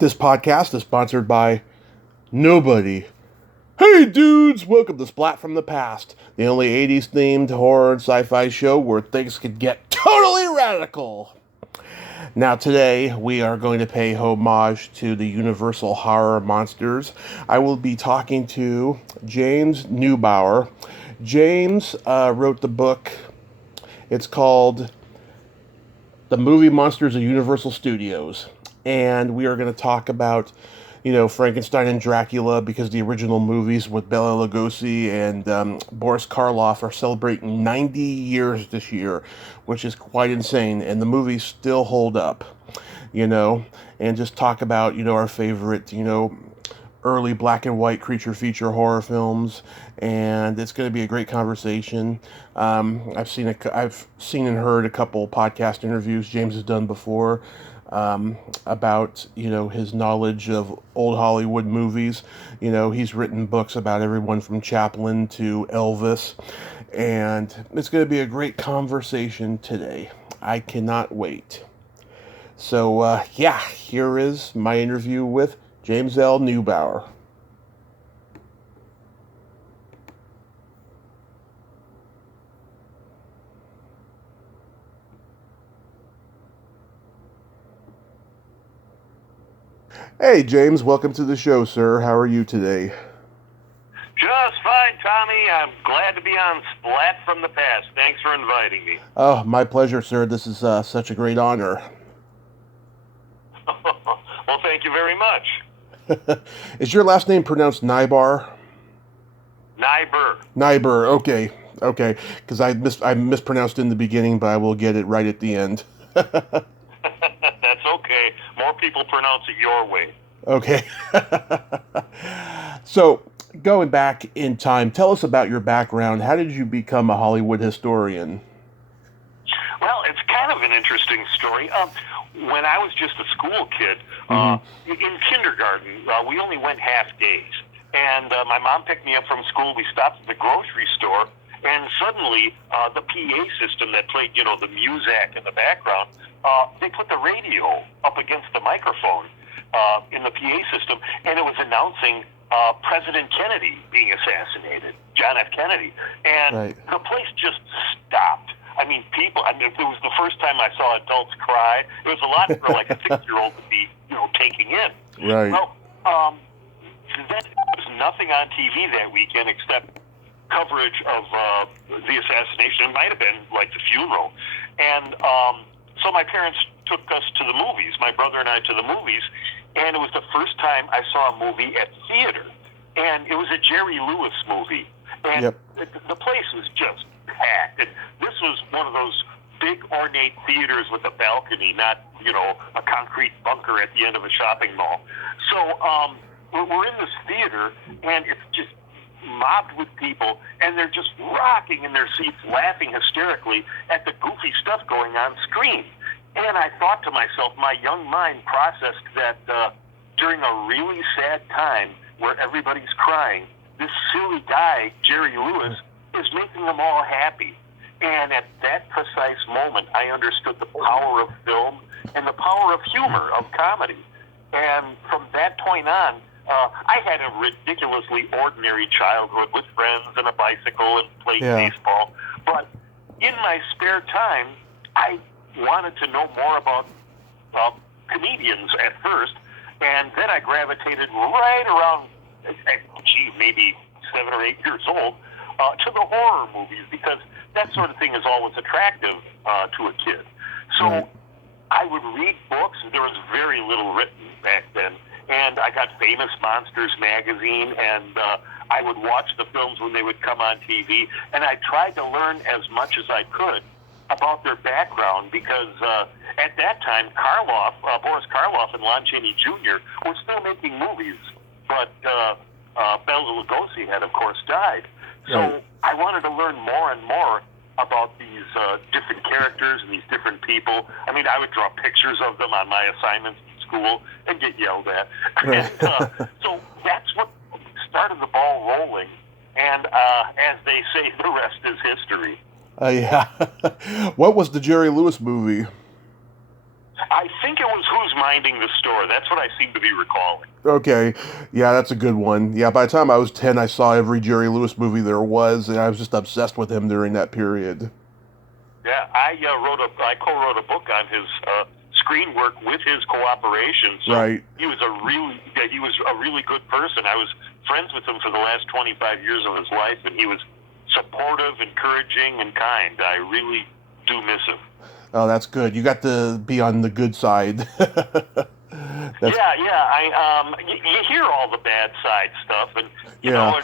This podcast is sponsored by nobody. Hey dudes, welcome to Splat from the Past, the only 80s themed horror and sci-fi show where things could get totally radical. Now today we are going to pay homage to the Universal horror monsters. I will be talking to James Neubauer. James wrote the book. It's called The Movie Monsters of Universal Studios. And we are going to talk about, Frankenstein and Dracula, because the original movies with Bela Lugosi and Boris Karloff are celebrating 90 years this year, which is quite insane. And the movies still hold up, and just talk about, our favorite, early black and white creature feature horror films. And it's going to be a great conversation. I've seen and heard a couple podcast interviews James has done before. About, his knowledge of old Hollywood movies. He's written books about everyone from Chaplin to Elvis. And it's going to be a great conversation today. I cannot wait. So, here is my interview with James L Neubauer. Hey, James, welcome to the show, sir. How are you today? Just fine, Tommy. I'm glad to be on Splat from the Past. Thanks for inviting me. Oh, my pleasure, sir. This is such a great honor. Well, thank you very much. Is your last name pronounced Neibaur? Neibaur. Neibaur, okay. Because I mispronounced in the beginning, but I will get it right at the end. That's okay. More people pronounce it your way. Okay. So, going back in time, tell us about your background. How did you become a Hollywood historian? Well, it's kind of an interesting story. When I was just a school kid, in kindergarten, we only went half days. And my mom picked me up from school. We stopped at the grocery store. And suddenly, the PA system that played, the muzak in the background, they put the radio up against the microphone in the PA system, and it was announcing President Kennedy being assassinated, John F. Kennedy. And the place just stopped. It was the first time I saw adults cry. It was a lot for like a 6-year-old to be, taking in. Right. Well, there was nothing on TV that weekend except coverage of the assassination. It might have been like the funeral. And so my parents took us to the movies, my brother and I to the movies, and it was the first time I saw a movie at theater. And it was a Jerry Lewis movie. And the place was just packed. And this was one of those big ornate theaters with a balcony, not, a concrete bunker at the end of a shopping mall. So we're in this theater, and it's just mobbed with people, and they're just rocking in their seats, laughing hysterically at the goofy stuff going on screen. And I thought to myself, my young mind processed that during a really sad time where everybody's crying, this silly guy, Jerry Lewis, is making them all happy. And at that precise moment, I understood the power of film and the power of humor, of comedy. And from that point on, I had a ridiculously ordinary childhood with friends and a bicycle and played baseball. But in my spare time, I wanted to know more about comedians at first, and then I gravitated right around, maybe 7 or 8 years old, to the horror movies, because that sort of thing is always attractive to a kid. So I would read books. There was very little written back then. And I got Famous Monsters magazine, and I would watch the films when they would come on TV, and I tried to learn as much as I could about their background, because at that time, Boris Karloff and Lon Chaney Jr. were still making movies, but Bela Lugosi had, of course, died. So I wanted to learn more and more about these different characters and these different people. I would draw pictures of them on my assignments school and get yelled at. And, so that's what started the ball rolling. And as they say, the rest is history. Yeah. What was the Jerry Lewis movie? I think it was Who's Minding the Store. That's what I seem to be recalling. Okay, yeah, that's a good one. Yeah, by the time I was 10, I saw every Jerry Lewis movie there was, and I was just obsessed with him during that period. Yeah, I co-wrote a book on his screen work with his cooperation. So Right. he was a really good person. I was friends with him for the last 25 years of his life, and he was supportive, encouraging, and kind. I really do miss him. Oh, that's good. You got to be on the good side. You hear all the bad side stuff, and you Yeah. know,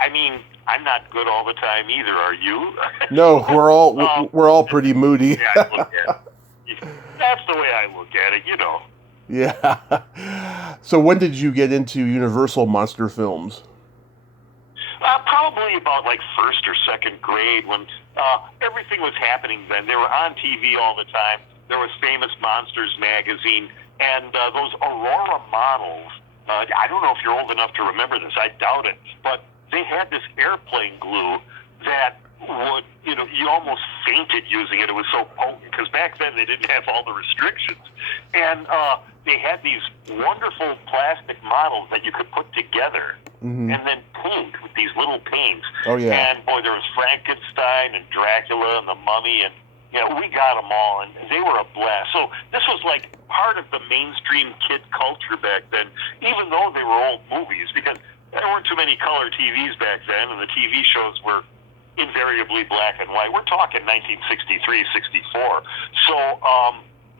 I mean, I'm not good all the time either. Are you? No, we're all pretty moody. Yeah, I look at it. That's the way I look at it. You know. Yeah. So when did you get into Universal monster films? Probably about like first or second grade when everything was happening then. They were on TV all the time. There was Famous Monsters magazine, and those Aurora models. I don't know if you're old enough to remember this. I doubt it. But they had this airplane glue that would, you almost fainted using it. It was so potent because back then they didn't have all the restrictions. And they had these wonderful plastic models that you could put together and then paint with these little paints. Oh, yeah. And boy, there was Frankenstein and Dracula and the Mummy, and we got them all, and they were a blast. So this was like part of the mainstream kid culture back then, even though they were old movies, because there weren't too many color TVs back then, and the TV shows were invariably black and white. We're talking 1963, 64. So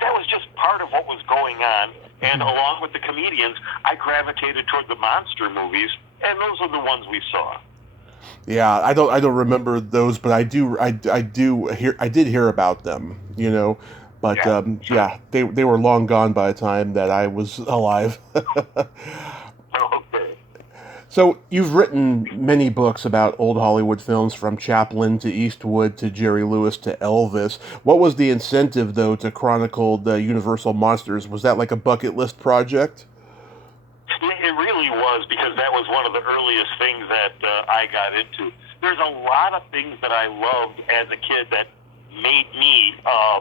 that was just part of what was going on. And along with the comedians, I gravitated toward the monster movies, and those are the ones we saw. Yeah, I don't remember those, but I did hear about them, But sure. they were long gone by the time that I was alive. Okay. So you've written many books about old Hollywood films, from Chaplin to Eastwood to Jerry Lewis to Elvis. What was the incentive, though, to chronicle the Universal monsters? Was that like a bucket list project? It really was, because that was one of the earliest things that I got into. There's a lot of things that I loved as a kid that made me a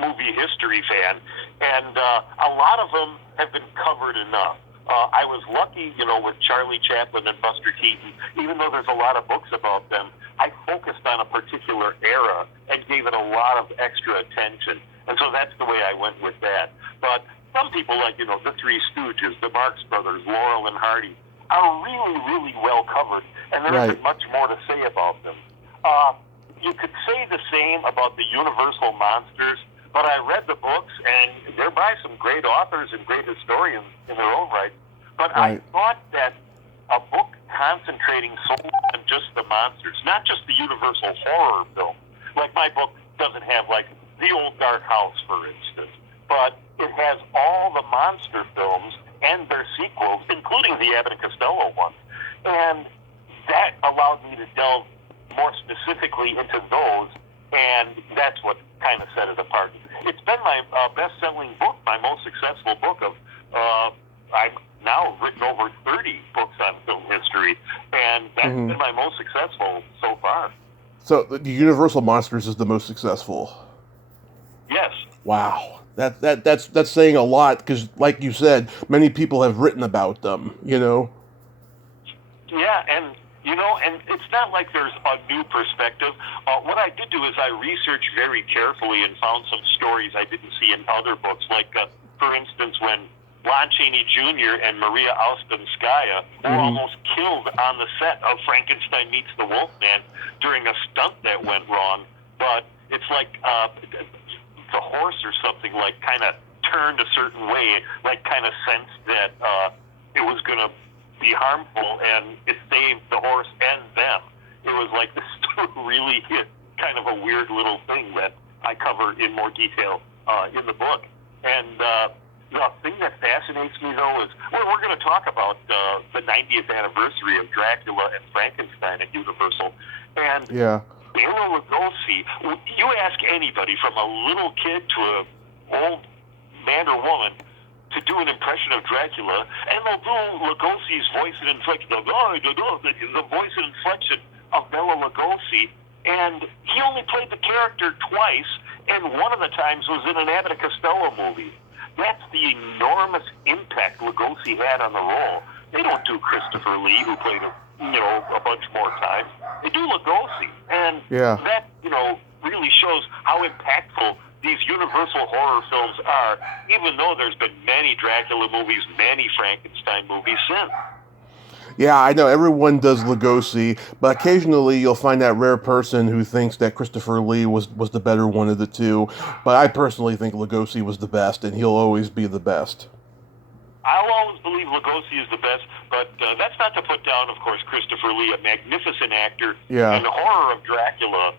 movie history fan, and a lot of them have been covered enough. I was lucky, with Charlie Chaplin and Buster Keaton. Even though there's a lot of books about them, I focused on a particular era and gave it a lot of extra attention. And so that's the way I went with that. But some people, like, the Three Stooges, the Marx Brothers, Laurel and Hardy, are really, really well covered, and there isn't much more to say about them. You could say the same about the Universal monsters, but I read the books, and they're by some great authors and great historians in their own right. But I thought that a book concentrating solely on just the monsters, not just the Universal horror film, like my book doesn't have, like, The Old Dark House, for instance, but it has all the monster films and their sequels, including the Abbott and Costello one. And that allowed me to delve more specifically into those, and that's what kind of set it apart. It's been my best-selling book, my most successful book of, I've now written over 30 books on film history, and that's been my most successful so far. So the Universal Monsters is the most successful. Yes. Wow. That's saying a lot, because, like you said, many people have written about them, Yeah, and and it's not like there's a new perspective. What I did do is I researched very carefully and found some stories I didn't see in other books. Like, for instance, when Lon Chaney Jr. and Maria Ostapenskaya were almost killed on the set of Frankenstein Meets the Wolfman during a stunt that went wrong. But it's like the horse or something, like, kind of turned a certain way, like, kind of sensed that it was going to be harmful, and it saved the horse and them. It was like this really kind of a weird little thing that I cover in more detail in the book. And the thing that fascinates me, though, is we're going to talk about the 90th anniversary of Dracula and Frankenstein at Universal. And Bela Lugosi, you ask anybody from a little kid to an old man or woman to do an impression of Dracula, and they'll do Lugosi's voice and inflection. They'll go, the voice and inflection of Bela Lugosi, and he only played the character twice, And one of the times was in an Abbott and Costello movie. That's the enormous impact Lugosi had on the role. They don't do Christopher Lee, who played a bunch more times. They do Lugosi, and that really shows how impactful these Universal horror films are. Even though there's been many Dracula movies, many Frankenstein movies since. Yeah, I know everyone does Lugosi, but occasionally you'll find that rare person who thinks that Christopher Lee was the better one of the two. But I personally think Lugosi was the best, and he'll always be the best. I'll always believe Lugosi is the best, but that's not to put down, of course, Christopher Lee, a magnificent actor. Yeah. And the horror of Dracula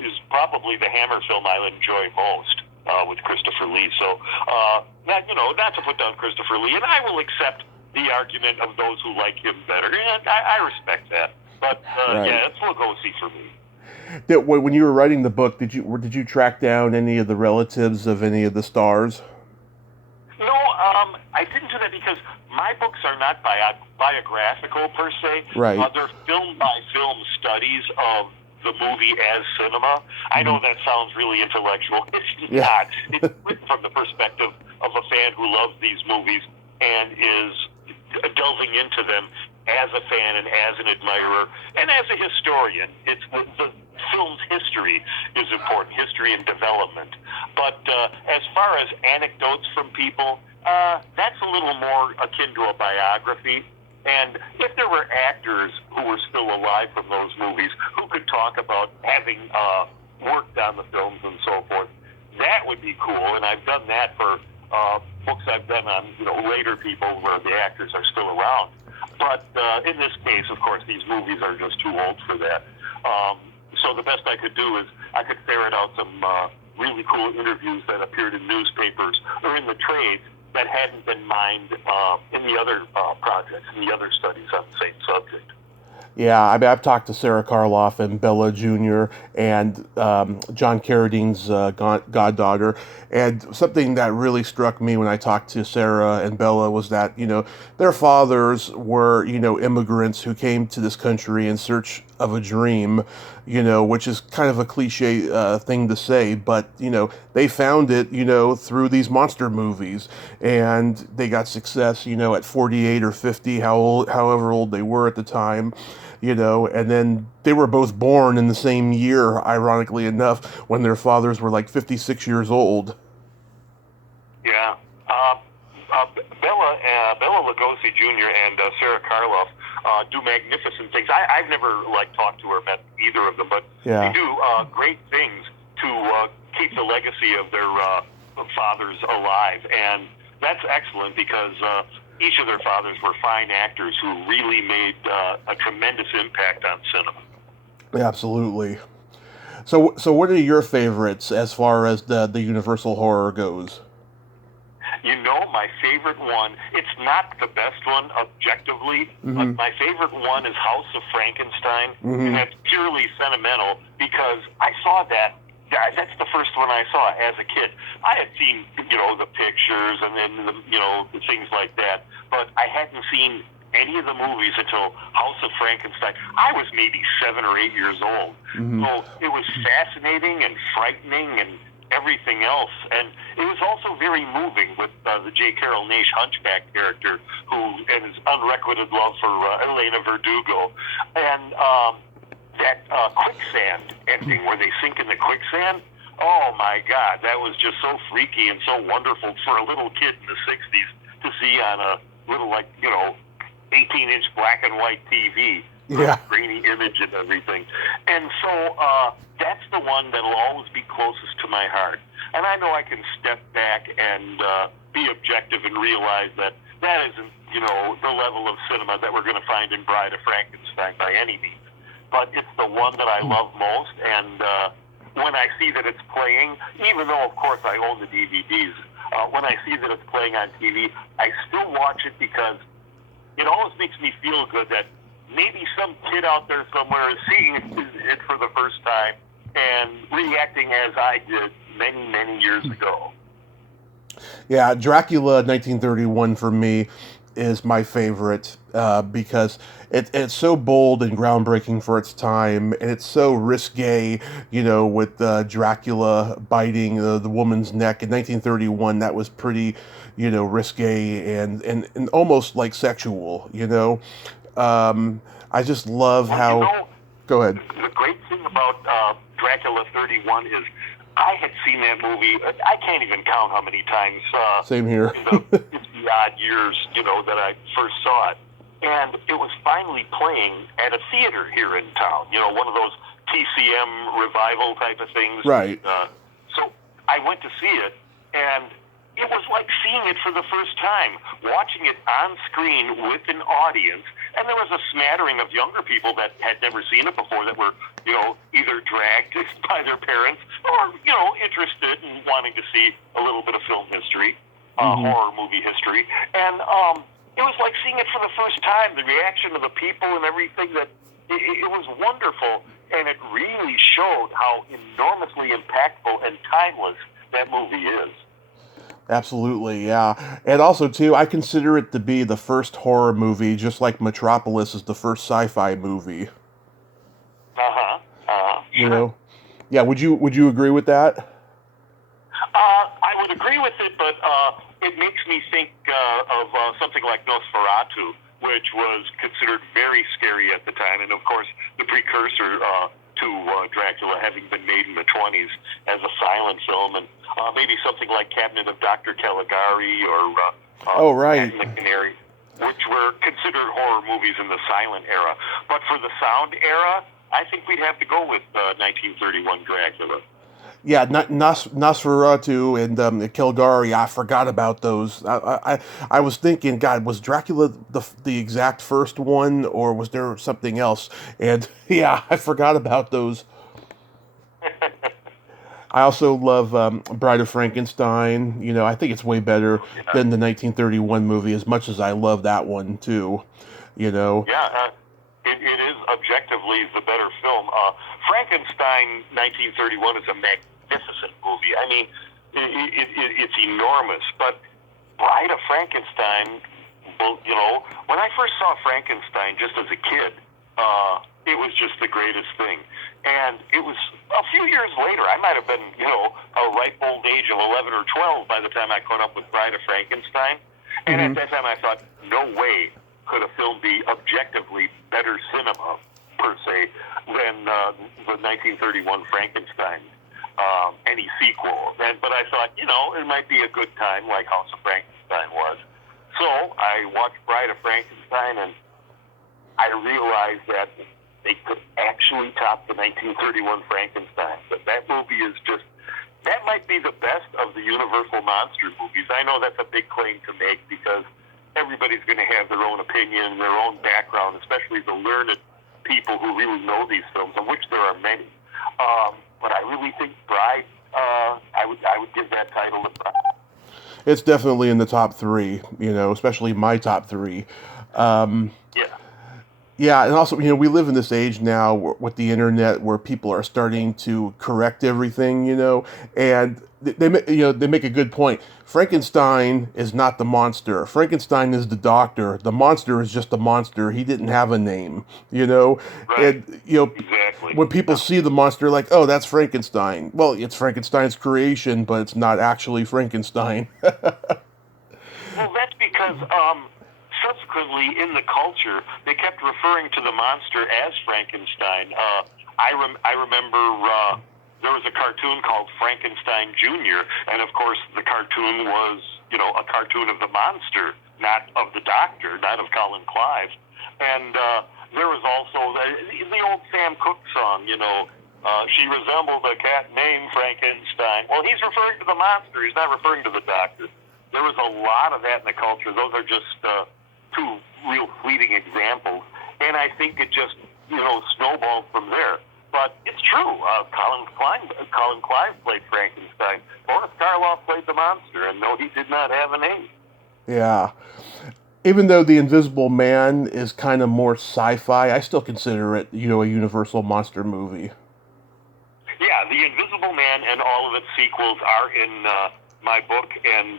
is probably the Hammer film I enjoy most with Christopher Lee. So, not to put down Christopher Lee, and I will accept the argument of those who like him better, and I respect that. But right. It's Lugosi for me. When you were writing the book, did you track down any of the relatives of any of the stars? No, I didn't do that because my books are not biographical per se. Right. They're film-by-film studies of the movie as cinema. I know that sounds really intellectual. It's not. It's written from the perspective of a fan who loves these movies and is delving into them as a fan and as an admirer and as a historian. It's the film's history is important, history and development. But as far as anecdotes from people, that's a little more akin to a biography. And if there were actors who were still alive from those movies who could talk about having worked on the films and so forth, that would be cool. And I've done that for books I've done on later people where the actors are still around. But in this case, of course, these movies are just too old for that. So the best I could do is I could ferret out some really cool interviews that appeared in newspapers or in the trades that hadn't been mined in the other projects, in the other studies on the same subject. Yeah, I've talked to Sarah Karloff and Bella Jr. and John Carradine's goddaughter, and something that really struck me when I talked to Sarah and Bella was that, their fathers were, immigrants who came to this country in search of a dream, which is kind of a cliche thing to say, but, they found it, through these monster movies, and they got success, at 48 or 50, however old they were at the time. And then they were both born in the same year, ironically enough, when their fathers were like 56 years old. Yeah. Bella Lugosi Jr. and Sarah Karloff do magnificent things. I've never talked to or met either of them, but they do great things to keep the legacy of their fathers alive, and that's excellent because each of their fathers were fine actors who really made a tremendous impact on cinema. Absolutely. So what are your favorites as far as the Universal horror goes? My favorite one, it's not the best one objectively, but my favorite one is House of Frankenstein, and that's purely sentimental because I saw that. That's the first one I saw as a kid. I had seen, the pictures and then, the things like that, but I hadn't seen any of the movies until House of Frankenstein. I was maybe 7 or 8 years old. So it was fascinating and frightening and everything else. And it was also very moving with the J. Carroll Naish Hunchback character and his unrequited love for Elena Verdugo. And that quicksand ending where they sink in the quicksand, oh my God, that was just so freaky and so wonderful for a little kid in the 60s to see on a little 18-inch black and white TV. Grainy image and everything. And so that's the one that'll always be closest to my heart. And I know I can step back and be objective and realize that isn't, the level of cinema that we're going to find in Bride of Frankenstein by any means. But it's the one that I love most, and when I see that it's playing, even though, of course, I own the DVDs, when I see that it's playing on TV, I still watch it because it always makes me feel good that maybe some kid out there somewhere is seeing it for the first time and reacting as I did many, many years ago. Yeah, Dracula 1931 for me is my favorite because it's so bold and groundbreaking for its time, and it's so risque, with Dracula biting the woman's neck in 1931. That was pretty, risque and almost like sexual. I just love Well, how. Go ahead. the great thing about Dracula 31 is I had seen that movie, I can't even count how many times Same here. in the 50 odd years, that I first saw it. And it was finally playing at a theater here in town, one of those TCM revival type of things. Right. So I went to see it, and it was like seeing it for the first time, watching it on screen with an audience. And there was a smattering of younger people that had never seen it before that were, either dragged by their parents or, interested in wanting to see a little bit of film history, horror movie history. And it was like seeing it for the first time, the reaction of the people and everything. That it was wonderful. And it really showed how enormously impactful and timeless that movie is. Absolutely, yeah. And also, too, I consider it to be the first horror movie, just like Metropolis is the first sci-fi movie. Sure. Yeah. Would you agree with that? I would agree with it, but it makes me think of something like Nosferatu, which was considered very scary at the time, and of course the precursor to Dracula, having been made in the 20s as a silent film, and maybe something like Cabinet of Dr. Caligari or Oh, right. Cat and the Canary, which were considered horror movies in the silent era. But for the sound era, I think we'd have to go with 1931 Dracula. Yeah, Nosferatu and Caligari. I forgot about those. I was thinking, God, was Dracula the exact first one, or was there something else? And yeah, I forgot about those. I also love Bride of Frankenstein. I think it's way better than the 1931 movie, as much as I love that one too. Yeah, it is objectively the better film. Frankenstein 1931 is a magnificent movie. I mean, it's enormous. But Bride of Frankenstein, when I first saw Frankenstein just as a kid, it was just the greatest thing. And it was a few years later, I might have been, a ripe old age of 11 or 12 by the time I caught up with Bride of Frankenstein. And at that time I thought, no way could a film be objectively better cinema, per se, than the 1931 Frankenstein, any sequel. But I thought, it might be a good time, like House of Frankenstein was. So I watched Bride of Frankenstein, and I realized that they could actually top the 1931 Frankenstein. But that movie is just, that might be the best of the Universal monster movies. I know that's a big claim to make because everybody's going to have their own opinion, their own background, especially the learned people who really know these films, of which there are many. But I really think Bride, I would give that title to Bride. It's definitely in the top three, especially my top three. Yeah. Yeah, and also, we live in this age now with the internet where people are starting to correct everything, and they make a good point. Frankenstein is not the monster. Frankenstein is the doctor. The monster is just a monster. He didn't have a name, Right. And, Exactly. when people see the monster, like, oh, that's Frankenstein. Well, it's Frankenstein's creation, but it's not actually Frankenstein. Well, that's because subsequently in the culture, they kept referring to the monster as Frankenstein. I remember there was a cartoon called Frankenstein Jr., and of course the cartoon was, a cartoon of the monster, not of the doctor, not of Colin Clive. And there was also the old Sam Cooke song, she resembled a cat named Frankenstein. Well, he's referring to the monster. He's not referring to the doctor. There was a lot of that in the culture. Those are just two real fleeting examples. And I think it just, snowballed from there. But it's true. Colin Clive played Frankenstein. Boris Karloff played the monster. And no, he did not have a name. Yeah. Even though The Invisible Man is kind of more sci-fi, I still consider it, a Universal monster movie. Yeah, The Invisible Man and all of its sequels are in my book, and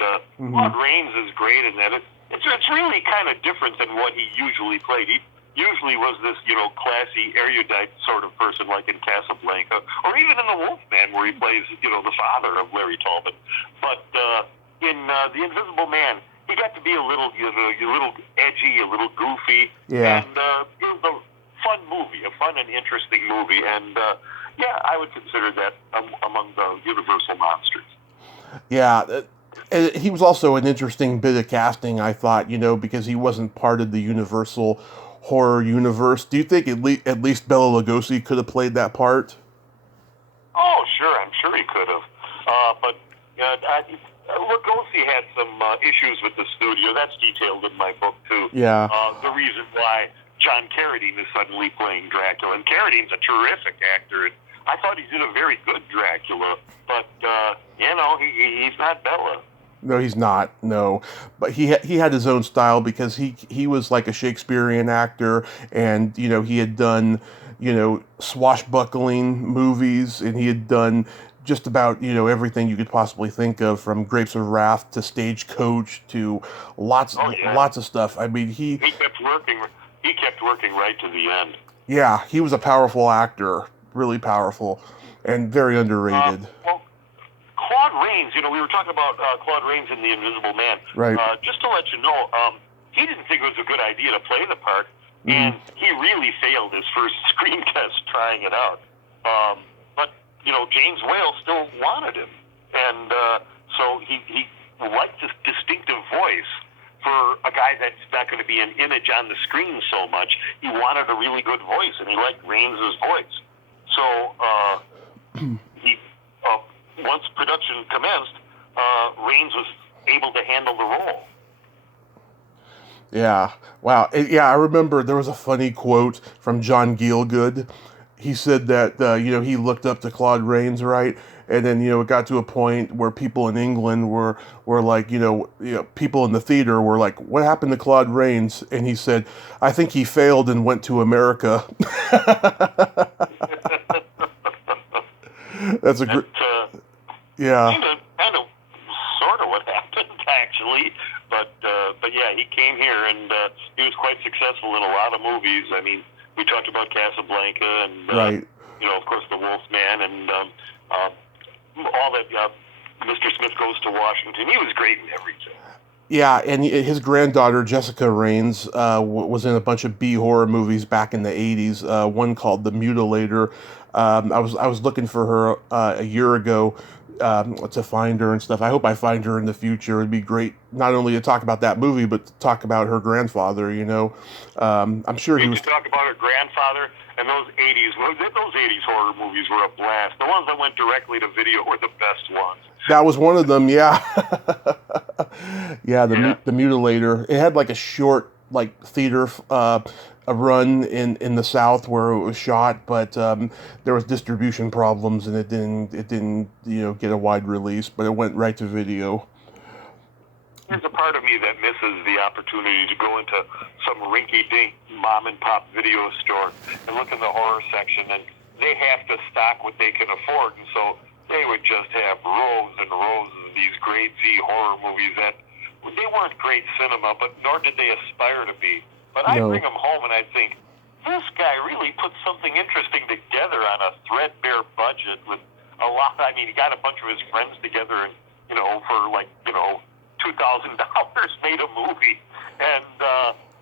Claude Reigns is great in that. it's really kind of different than what he usually played. He usually was this, classy, erudite sort of person, like in Casablanca, or even in The Wolfman, where he plays, the father of Larry Talbot. But in The Invisible Man, he got to be a little edgy, a little goofy, Yeah. and it was a fun movie, a fun and interesting movie, and I would consider that among the Universal monsters. Yeah. He was also an interesting bit of casting, I thought, because he wasn't part of the Universal horror universe. Do you think at least Bela Lugosi could have played that part? Oh, sure, I'm sure he could have. But Lugosi had some issues with the studio. That's detailed in my book, too. Yeah. The reason why John Carradine is suddenly playing Dracula. And Carradine's a terrific actor. And I thought he did a very good Dracula. But, he's not Bela. No, he's not. No, but he had his own style because he was like a Shakespearean actor, and he had done swashbuckling movies, and he had done just about everything you could possibly think of, from Grapes of Wrath to Stagecoach to lots of stuff. I mean, he kept working. He kept working right to the end. Yeah, he was a powerful actor, really powerful, and very underrated. Claude Reigns, we were talking about Claude Reigns in The Invisible Man. Right. Just to let you know, he didn't think it was a good idea to play the part, and he really failed his first screen test trying it out. But James Whale still wanted him, and so he liked this distinctive voice for a guy that's not going to be an image on the screen so much. He wanted a really good voice, and he liked Reigns' voice. So once production commenced, Reigns was able to handle the role. Yeah. Wow. I remember there was a funny quote from John Gielgud. He said that, he looked up to Claude Reigns, right? And then, it got to a point where people in England were like, people in the theater were like, what happened to Claude Reigns? And he said, I think he failed and went to America. That's a great... Yeah. Kind of, sort of what happened, actually. But yeah, he came here, and he was quite successful in a lot of movies. I mean, we talked about Casablanca, and, right. Of course, The Wolfman, and all that, Mr. Smith Goes to Washington. He was great in everything. Yeah, and his granddaughter, Jessica Reigns, was in a bunch of B-horror movies back in the 80s, one called The Mutilator. I was looking for her a year ago to find her and stuff. I hope I find her in the future. It'd be great not only to talk about that movie, but to talk about her grandfather, I'm sure he was... to talk about her grandfather, and those 80s horror movies were a blast. The ones that went directly to video were the best ones. That was one of them, yeah. The Mutilator. It had like a short, theater a run in the South where it was shot, but there was distribution problems, and it didn't get a wide release, but it went right to video. There's a part of me that misses the opportunity to go into some rinky-dink mom-and-pop video store and look in the horror section, and they have to stock what they can afford, and so they would just have rows and rows of these great Z horror movies that they weren't great cinema, but nor did they aspire to be. But I bring them home and I think, this guy really put something interesting together on a threadbare budget with a lot. I mean, he got a bunch of his friends together and, for $2,000 made a movie. And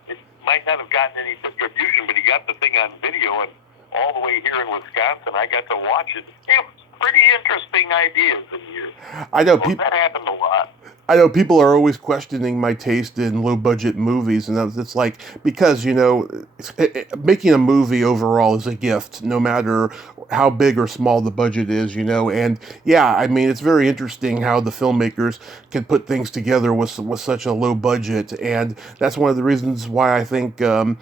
it might not have gotten any distribution, but he got the thing on video, and all the way here in Wisconsin, I got to watch it. It was pretty interesting ideas in here. I know that happened a lot. I know people are always questioning my taste in low-budget movies, and it's like, because, making a movie overall is a gift, no matter how big or small the budget is, and yeah, I mean, it's very interesting how the filmmakers can put things together with such a low budget, and that's one of the reasons why I think that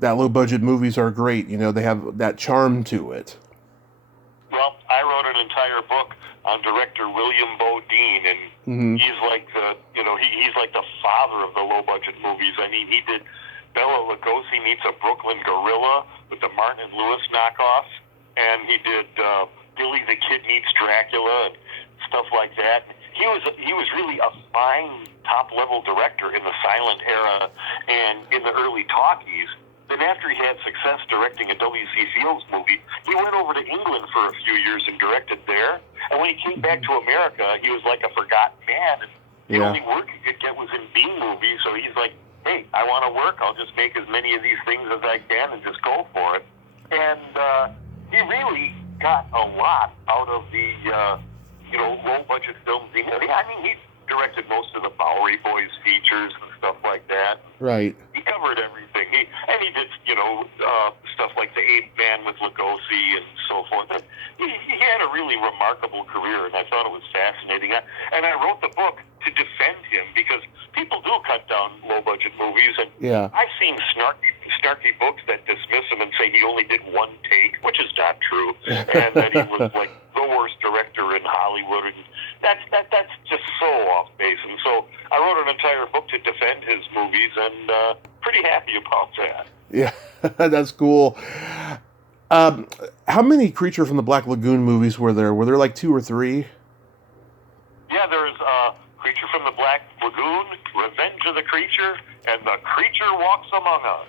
low-budget movies are great. They have that charm to it. Well, I wrote an entire book on director William Bodine, and he's like he's like the father of the low budget movies. I mean, he did Bela Lugosi Meets a Brooklyn Gorilla with the Martin and Lewis knockoffs, and he did Billy the Kid Meets Dracula and stuff like that. He was really a fine top-level director in the silent era and in the early talkies. Then after he had success directing a W.C. Fields movie, he went over to England for a few years and directed there. And when he came back to America, he was like a forgotten man. And the only work he could get was in B movies. So he's like, hey, I want to work. I'll just make as many of these things as I can and just go for it. And he really got a lot out of the, low-budget films he made. I mean, he directed most of the Bowery Boys features and stuff like that. Right. He covered everything. He did, stuff like The Eighth Man with Lugosi and so forth. He had a really remarkable career, and I thought it was fascinating. And I wrote the book to defend him because people do cut down low-budget movies, and I've seen snarky books that dismiss him and say he only did one take, which is not true, and that he was like the worst director in Hollywood, and that's just so off base. And so I wrote an entire book to defend his movies, and pretty happy about that. Yeah, that's cool. How many Creature from the Black Lagoon movies were there? Were there like 2 or 3? Yeah, there's Creature from the Black Lagoon, Revenge of the Creature, and The Creature Walks Among Us.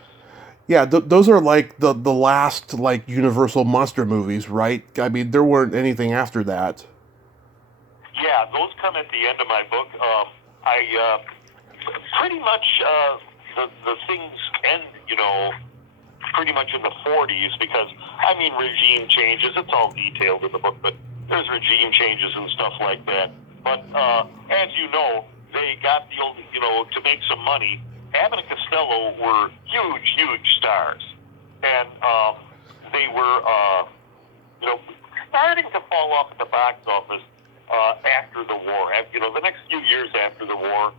Yeah, those are like the last like Universal monster movies, right? I mean, there weren't anything after that. Yeah, those come at the end of my book. I pretty much the things end, pretty much in the 40s because, I mean, regime changes. It's all detailed in the book, but there's regime changes and stuff like that. But as you know, they got the old, to make some money. Abbott and Costello were huge stars, and they were, starting to fall off at the box office after the war. The next few years after the war,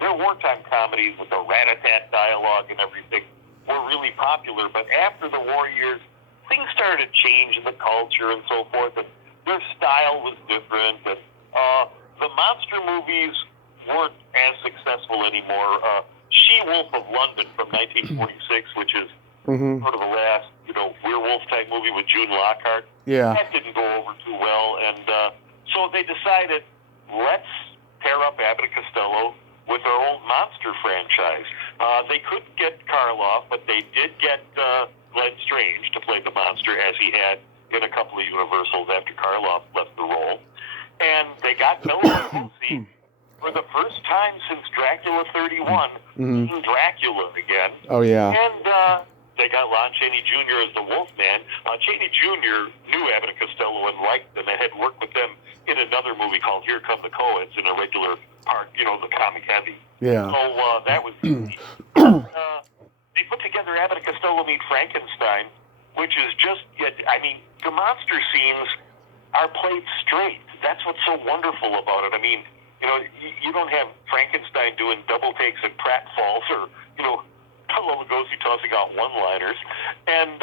their wartime comedies with the rat-a-tat dialogue and everything were really popular. But after the war years, things started to change in the culture and so forth, and their style was different. And the monster movies weren't as successful anymore. She-Wolf of London from 1946, which is sort of the last, werewolf-type movie with June Lockhart. Yeah. That didn't go over too well, and so they decided, let's pair up Abbott and Costello with our old monster franchise. They couldn't get Karloff, but they did get Glenn Strange to play the monster, as he had in a couple of Universals after Karloff left the role. And they got Bela Lugosi for the first time since Dracula 31, being Dracula again. Oh, yeah. And they got Lon Chaney Jr. as the Wolfman. Chaney Jr. knew Abbott and Costello and liked them and had worked with them in another movie called Here Come the Coens in a regular part, the comic heavy. Yeah. So that was easy. They put together Abbott and Costello Meet Frankenstein, which is just, the monster scenes are played straight. That's what's so wonderful about it. I mean, you don't have Frankenstein doing double takes and pratfalls or, Bela Lugosi tossing out one-liners. And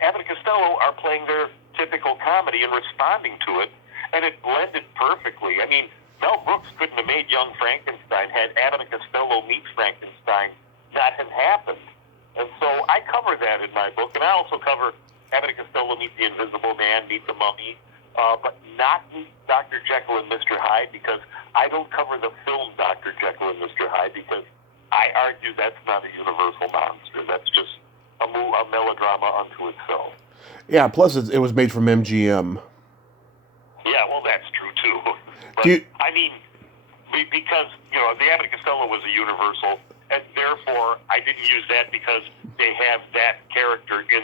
Abbott and Costello are playing their typical comedy and responding to it, and it blended perfectly. I mean, Mel Brooks couldn't have made Young Frankenstein had Abbott and Costello Meet Frankenstein not have happened. And so I cover that in my book, and I also cover Abbott and Costello Meet the Invisible Man, Meet the Mummy, but not Meet Dr. Jekyll and Mr. Hyde, because I don't cover the film Dr. Jekyll and Mr. Hyde, because I argue that's not a universal monster. That's just a melodrama unto itself. Yeah, plus it was made from MGM. Yeah, well, that's true, too. But, because, the Abbott and Costello was a universal, and therefore I didn't use that because they have that character in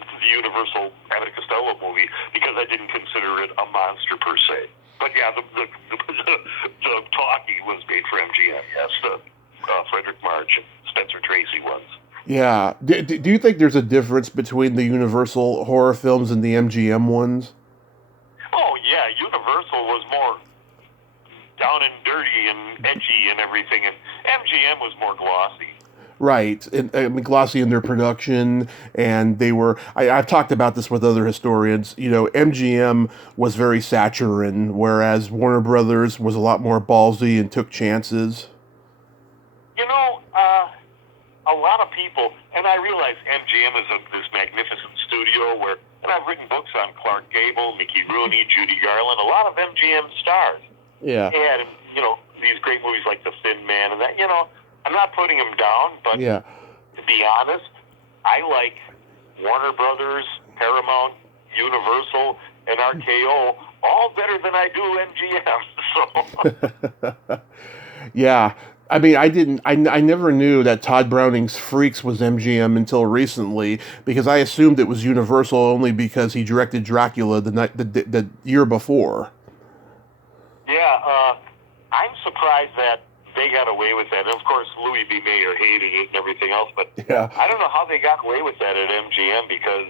the Universal Abbott and Costello movie, because I didn't consider it a monster per se. But yeah, the talkie was made for MGM, yes, the Frederick March and Spencer Tracy ones. Yeah. Do you think there's a difference between the Universal horror films and the MGM ones? Oh, yeah. Universal was more down and dirty and edgy and everything, and MGM was more glossy. Right, and glossy in their production, and they were. I've talked about this with other historians. MGM was very saccharine, whereas Warner Brothers was a lot more ballsy and took chances. A lot of people, and I realize MGM is this magnificent studio where, and I've written books on Clark Gable, Mickey Rooney, Judy Garland, a lot of MGM stars. Yeah. And, these great movies like The Thin Man and that, I'm not putting them down, but Yeah. to be honest, I like Warner Brothers, Paramount, Universal, and RKO all better than I do MGM. So Yeah. I mean, I never knew that Todd Browning's Freaks was MGM until recently, because I assumed it was Universal only because he directed Dracula the year before. yeah, I'm surprised that they got away with that. And of course, Louis B. Mayer hated it and everything else, but Yeah. I don't know how they got away with that at MGM, because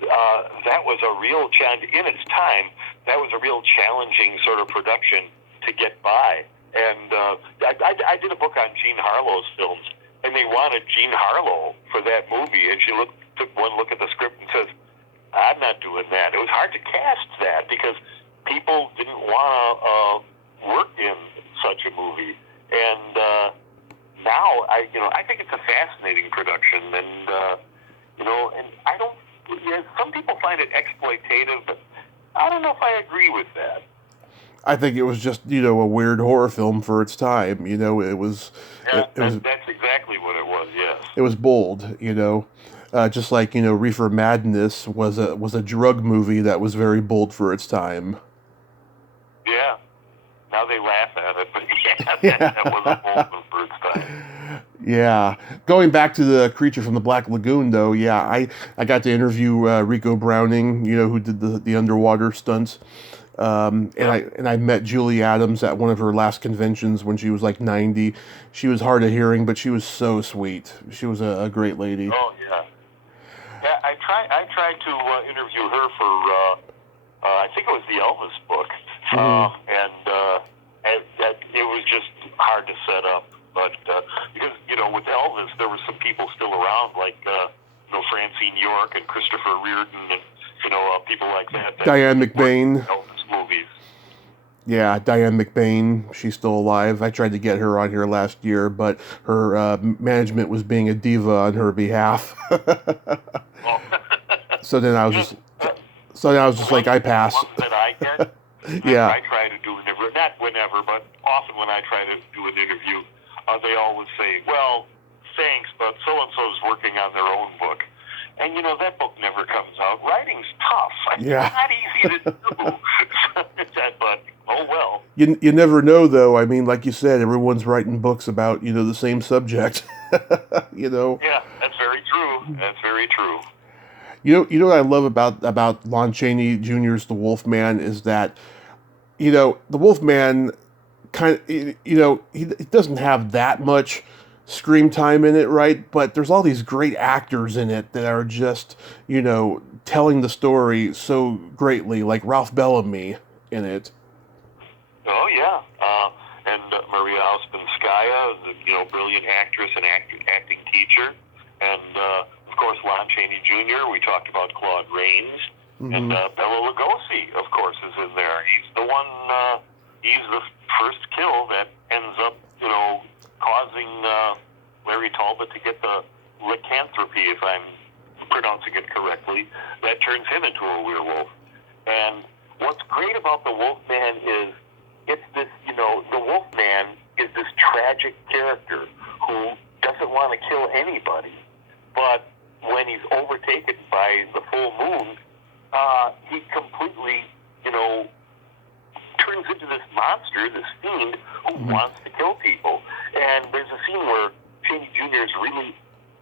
that was a real challenge. In its time, that was a real challenging sort of production to get by. And I did a book on Jean Harlow's films, and they wanted Jean Harlow for that movie, and she took one look at the script and says, I'm not doing that. It was hard to cast that because people didn't want to work in such a movie. And now, I think it's a fascinating production, and, and I don't, some people find it exploitative, but I don't know if I agree with that. I think it was just, a weird horror film for its time. It was... Yeah, that's exactly what it was, yes. It was bold, just like, Reefer Madness was a drug movie that was very bold for its time. Yeah. Now they laugh at it, but that was a bold one for its time. Yeah. Going back to the Creature from the Black Lagoon, though, yeah, I got to interview Rico Browning, who did the underwater stunts. And I met Julie Adams at one of her last conventions when she was like 90. She was hard of hearing, but she was so sweet. She was a great lady. Oh yeah, yeah. I tried to interview her for I think it was the Elvis book, and that it was just hard to set up. But because with Elvis, there were some people still around, like Francine York and Christopher Reardon, and people like that. Diane McBain. Elvis movies. Yeah, Diane McBain. She's still alive. I tried to get her on here last year, but her management was being a diva on her behalf. So then I was just like, I pass. That I get. Yeah. I try to do an interview, not whenever, but often when I try to do an interview, they always say, "Well, thanks, but so and so is working on their own book." And that book never comes out. Writing's tough. Yeah. It's not easy to do. But oh well. You never know, though. I mean, like you said, everyone's writing books about the same subject. Yeah, that's very true. That's very true. You know what I love about Lon Chaney Jr.'s The Wolfman is that the Wolfman kind of he doesn't have that much screen time in it, right? But there's all these great actors in it that are just, telling the story so greatly, like Ralph Bellamy in it. Oh, yeah. And Maria Ouspenskaya, the brilliant actress and acting teacher. And, of course, Lon Chaney Jr., we talked about Claude Reigns. Mm-hmm. And Bela Lugosi, of course, is in there. He's the one, he's the first kill that ends up, causing Larry Talbot to get the lycanthropy, if I'm pronouncing it correctly, that turns him into a werewolf. And what's great about the Wolfman is it's this, the Wolfman is this tragic character who doesn't want to kill anybody, but when he's overtaken by the full moon, he completely, turns into this monster, this fiend, who wants to kill people. And there's a scene where Chaney Jr. is really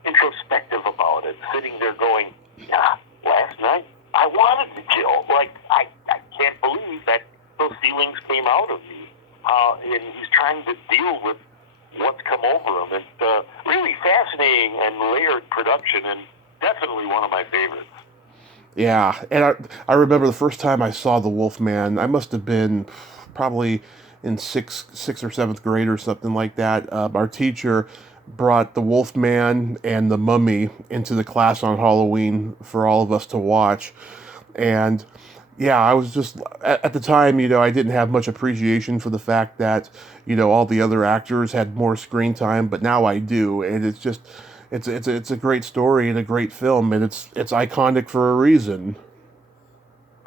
introspective about it, sitting there going, yeah, last night I wanted to kill. Like, I can't believe that those feelings came out of me. And he's trying to deal with what's come over him. It's really fascinating and layered production, and definitely one of my favorites. Yeah, and I remember the first time I saw The Wolfman, I must have been probably in sixth or seventh grade or something like that. Our teacher brought The Wolfman and The Mummy into the class on Halloween for all of us to watch. And yeah, I was just, at the time, I didn't have much appreciation for the fact that, all the other actors had more screen time, but now I do. And it's just, it's a great story and a great film, and it's iconic for a reason.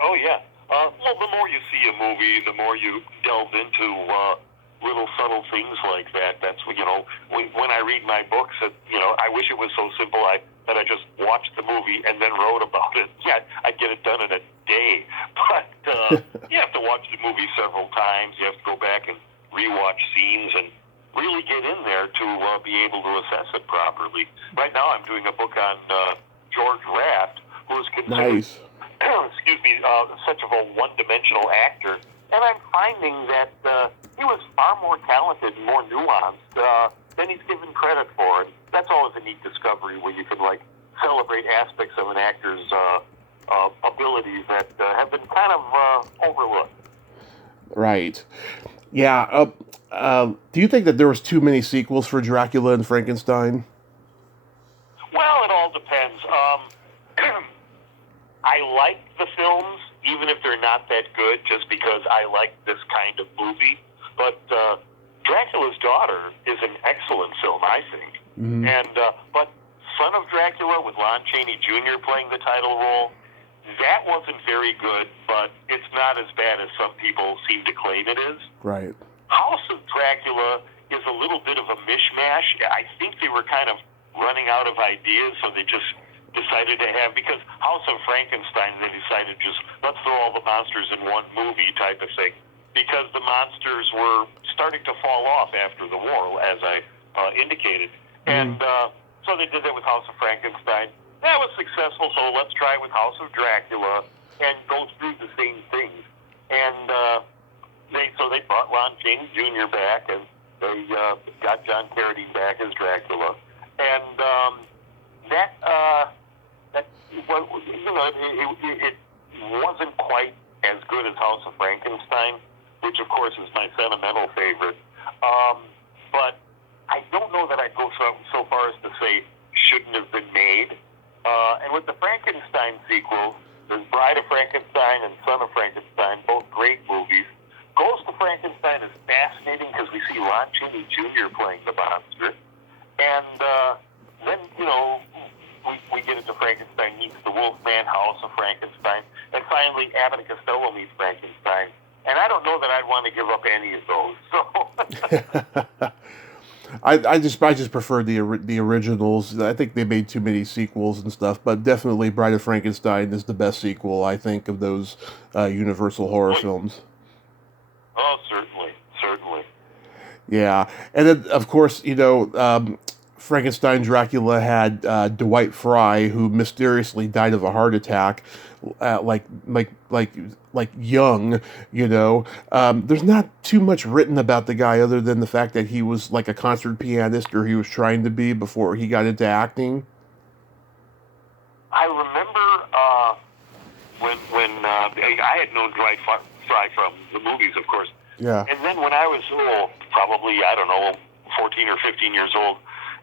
Oh, yeah. Well, the more you see a movie, the more you delve into little subtle things like that. That's what, when I read my books, I wish it was so simple that I just watched the movie and then wrote about it. Yeah, I'd get it done in a day. But you have to watch the movie several times. You have to go back and rewatch scenes and really get in there to be able to assess it properly. Right now I'm doing a book on George Raft, who is considered, Nice. excuse me, such of a one-dimensional actor. And I'm finding that he was far more talented and more nuanced than he's given credit for. And that's always a neat discovery where you can, celebrate aspects of an actor's abilities that have been kind of overlooked. Right. Yeah. Do you think that there was too many sequels for Dracula and Frankenstein? Well, it all depends. I like the films, even if they're not that good, just because I like this kind of movie. But Dracula's Daughter is an excellent film, I think. Mm-hmm. And but Son of Dracula with Lon Chaney Jr. playing the title role, that wasn't very good, but it's not as bad as some people seem to claim it is. Right. House of Dracula is a little bit of a mishmash. I think they were kind of running out of ideas, so they just decided to have, because House of Frankenstein, they decided just, let's throw all the monsters in one movie type of thing, because the monsters were starting to fall off after the war, as I indicated. And so they did that with House of Frankenstein. That was successful, so let's try it with House of Dracula and go through the same things. And they brought Lon Chaney Jr. back, and they got John Carradine back as Dracula. And it wasn't quite as good as House of Frankenstein, which of course is my sentimental favorite. But I don't know that I'd go so far as to say shouldn't have been made. And with the Frankenstein sequel, there's Bride of Frankenstein and Son of Frankenstein, both great movies. Ghost of Frankenstein is fascinating because we see Lon Chaney Jr. playing the monster. And then, we get into Frankenstein meets the Wolfman, House of Frankenstein, and finally Abbott and Costello meets Frankenstein. And I don't know that I'd want to give up any of those. So I just prefer the originals. I think they made too many sequels and stuff, but definitely Bride of Frankenstein is the best sequel, I think, of those Universal horror films. Oh, certainly. Yeah, and then of course, Frankenstein Dracula had Dwight Fry, who mysteriously died of a heart attack, like young. There's not too much written about the guy other than the fact that he was like a concert pianist, or he was trying to be before he got into acting. I remember when I had known Dwight Fry from the movies, of course. Yeah. And then when I was probably 14 or 15 years old,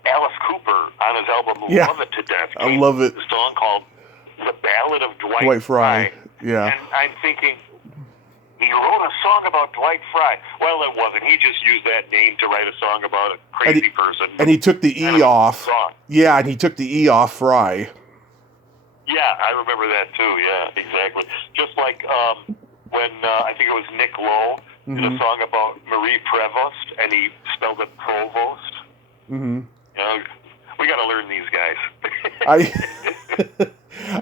Alice Cooper on his album Love It to Death. I love it. A song called The Ballad of Dwight Fry. Yeah. And I'm thinking, he wrote a song about Dwight Fry. Well, it wasn't. He just used that name to write a song about a crazy person. And he took the E off. Song. Yeah, and he took the E off Fry. Yeah, I remember that too. Yeah, exactly. Just like when I think it was Nick Lowe did a song about Marie Prevost, and he spelled it Provost. Mm-hmm. We got to learn these guys.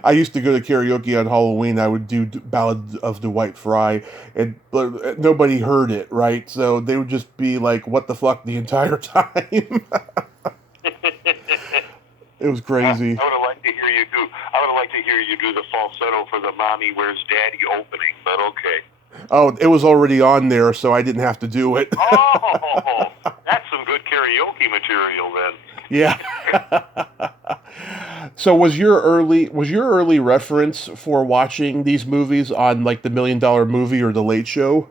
I used to go to karaoke on Halloween. I would do Ballad of Dwight Fry, but nobody heard it, right? So they would just be like, "What the fuck?" the entire time. It was crazy. I would have liked to hear you do the falsetto for the "Mommy Where's Daddy" opening, but okay. Oh, it was already on there, so I didn't have to do it. Oh, that's some good karaoke material then. Yeah. So was your early reference for watching these movies on like the $1 Million Movie or The Late Show?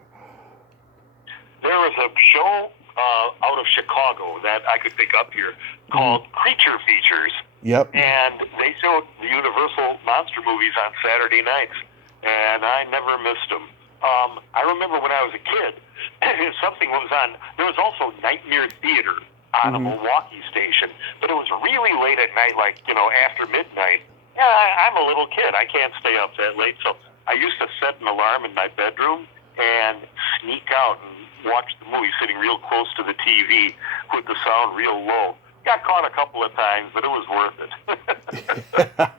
There was a show out of Chicago that I could pick up here called Creature Features. Yep. And they showed the Universal monster movies on Saturday nights, and I never missed them. I remember when I was a kid, something was on. There was also Nightmare Theater on a Milwaukee station, but it was really late at night, after midnight. Yeah, I'm a little kid. I can't stay up that late, so I used to set an alarm in my bedroom and sneak out and watched the movie sitting real close to the TV with the sound real low. Got caught a couple of times, but it was worth it.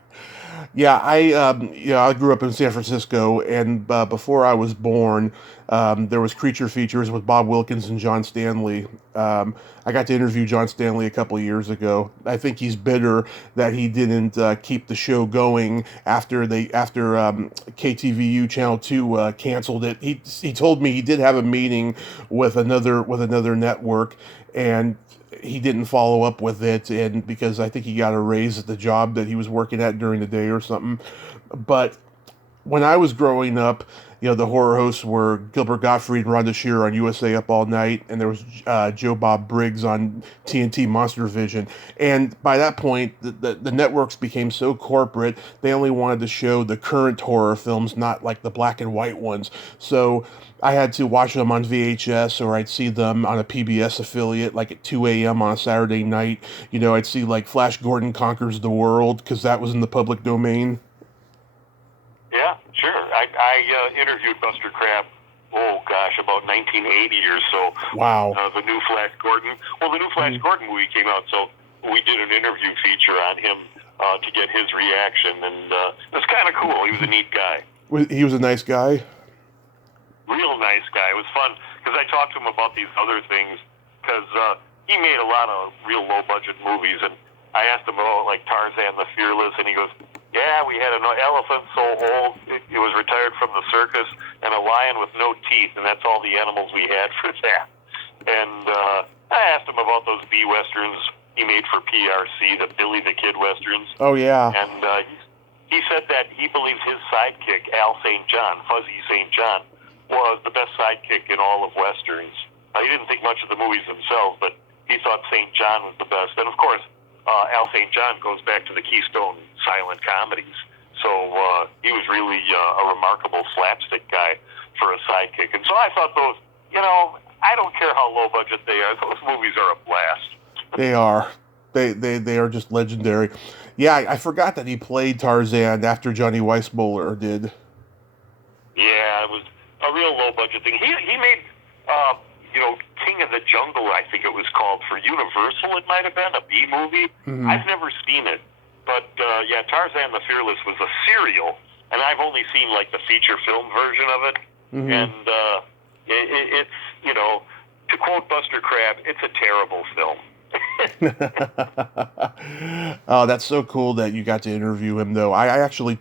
Yeah, I grew up in San Francisco, and before I was born, there was Creature Features with Bob Wilkins and John Stanley. I got to interview John Stanley a couple of years ago. I think he's bitter that he didn't keep the show going after KTVU Channel 2 canceled it. He told me he did have a meeting with another network, and he didn't follow up with it, and because I think he got a raise at the job that he was working at during the day or something. But when I was growing up, the horror hosts were Gilbert Gottfried and Rhonda Shearer on USA Up All Night, and there was Joe Bob Briggs on TNT Monster Vision. And by that point, the networks became so corporate, they only wanted to show the current horror films, not like the black and white ones. So I had to watch them on VHS, or I'd see them on a PBS affiliate, like at 2 a.m. on a Saturday night. I'd see like Flash Gordon Conquers the World, because that was in the public domain. Yeah, sure. I interviewed Buster Crabbe, about 1980 or so. Wow. The new Flash Gordon. Well, the new Flash Gordon movie came out, so we did an interview feature on him to get his reaction, and it was kind of cool. He was a neat guy. He was a nice guy? Real nice guy. It was fun, because I talked to him about these other things, because he made a lot of real low-budget movies, and I asked him about, like, Tarzan the Fearless, and he goes, yeah, we had an elephant so old it was retired from the circus, and a lion with no teeth, and that's all the animals we had for that. And I asked him about those B-Westerns he made for PRC, the Billy the Kid Westerns. Oh, yeah. And he said that he believes his sidekick, Al St. John, Fuzzy St. John, was the best sidekick in all of Westerns. He didn't think much of the movies themselves, but he thought St. John was the best. And, of course, Al St. John goes back to the Keystone silent comedies. So he was really a remarkable slapstick guy for a sidekick. And so I thought those, I don't care how low budget they are, those movies are a blast. They are. They are just legendary. Yeah, I forgot that he played Tarzan after Johnny Weissmuller did. Yeah, it was a real low budget thing. He made, King of the Jungle, I think it was called, for Universal. It might have been a B movie. Mm-hmm. I've never seen it, but Tarzan the Fearless was a serial, and I've only seen like the feature film version of it. Mm-hmm. And it's to quote Buster Crabbe, it's a terrible film. Oh, that's so cool that you got to interview him, though. I actually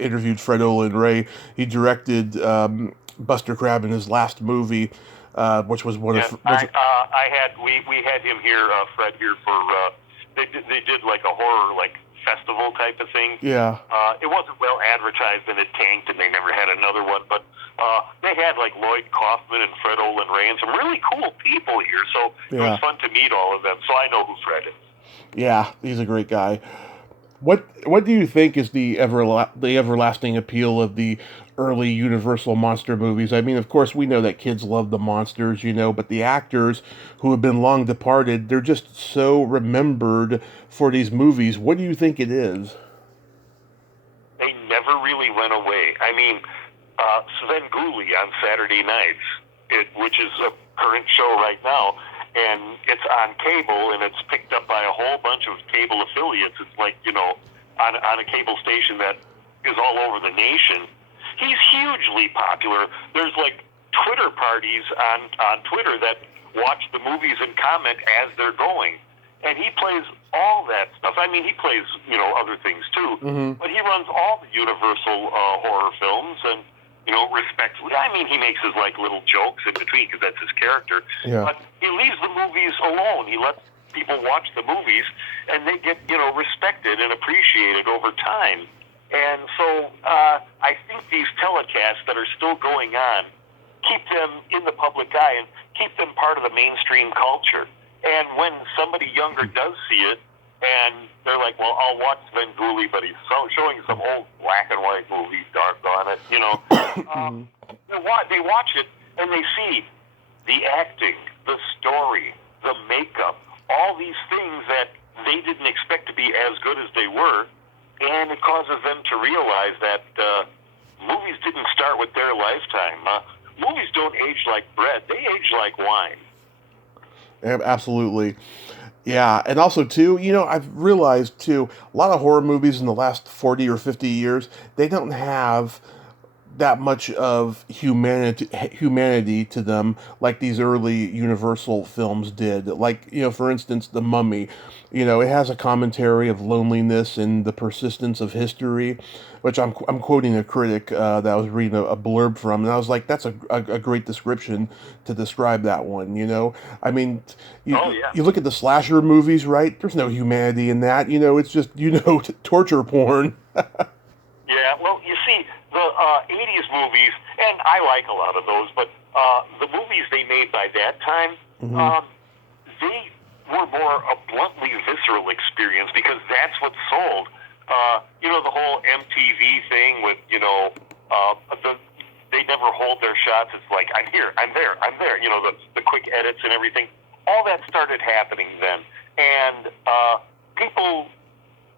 interviewed Fred Olen Ray. He directed Buster Crabbe in his last movie, which was one of. We had him here, Fred here for. They did like a horror festival type of thing. Yeah. It wasn't well advertised, and it tanked, and they never had another one. But they had like Lloyd Kaufman and Fred Olen Ray and some really cool people here. So it was fun to meet all of them. So I know who Fred is. Yeah, he's a great guy. What do you think is the everlasting appeal of the early Universal monster movies? I mean, of course, we know that kids love the monsters, but the actors who have been long departed, they're just so remembered for these movies. What do you think it is? They never really went away. I mean, Svengoolie on Saturday nights, which is a current show right now, and it's on cable, and it's picked up by a whole bunch of cable affiliates. It's like, on a cable station that is all over the nation. He's hugely popular. There's like Twitter parties on Twitter that watch the movies and comment as they're going. And he plays all that stuff. I mean, he plays, other things too. Mm-hmm. But he runs all the Universal horror films and, respectfully. I mean, he makes his little jokes in between because that's his character. Yeah. But he leaves the movies alone. He lets people watch the movies and they get, respected and appreciated over time. And so I think these telecasts that are still going on keep them in the public eye and keep them part of the mainstream culture. And when somebody younger does see it, and they're like, well, I'll watch Svengoolie, but he's showing some old black and white movie, dark on it, they watch it and they see the acting, the story, the makeup, all these things that they didn't expect to be as good as they were. And it causes them to realize that movies didn't start with their lifetime. movies don't age like bread; they age like wine. Absolutely. Yeah, and also too, I've realized too, a lot of horror movies in the last 40 or 50 years, they don't have that much of humanity to them like these early Universal films did. Like, for instance, The Mummy. It has a commentary of loneliness and the persistence of history, which I'm quoting a critic that I was reading a blurb from, and I was like, that's a great description to describe that one. I mean, Oh yeah. you look at the slasher movies, right? There's no humanity in that. It's just torture porn. Yeah, well, you see, the 80s movies, and I like a lot of those, but the movies they made by that time, they were more a bluntly visceral experience because that's what sold. The whole MTV thing with, they never hold their shots. It's like, I'm here, I'm there, I'm there. The quick edits and everything. All that started happening then. And people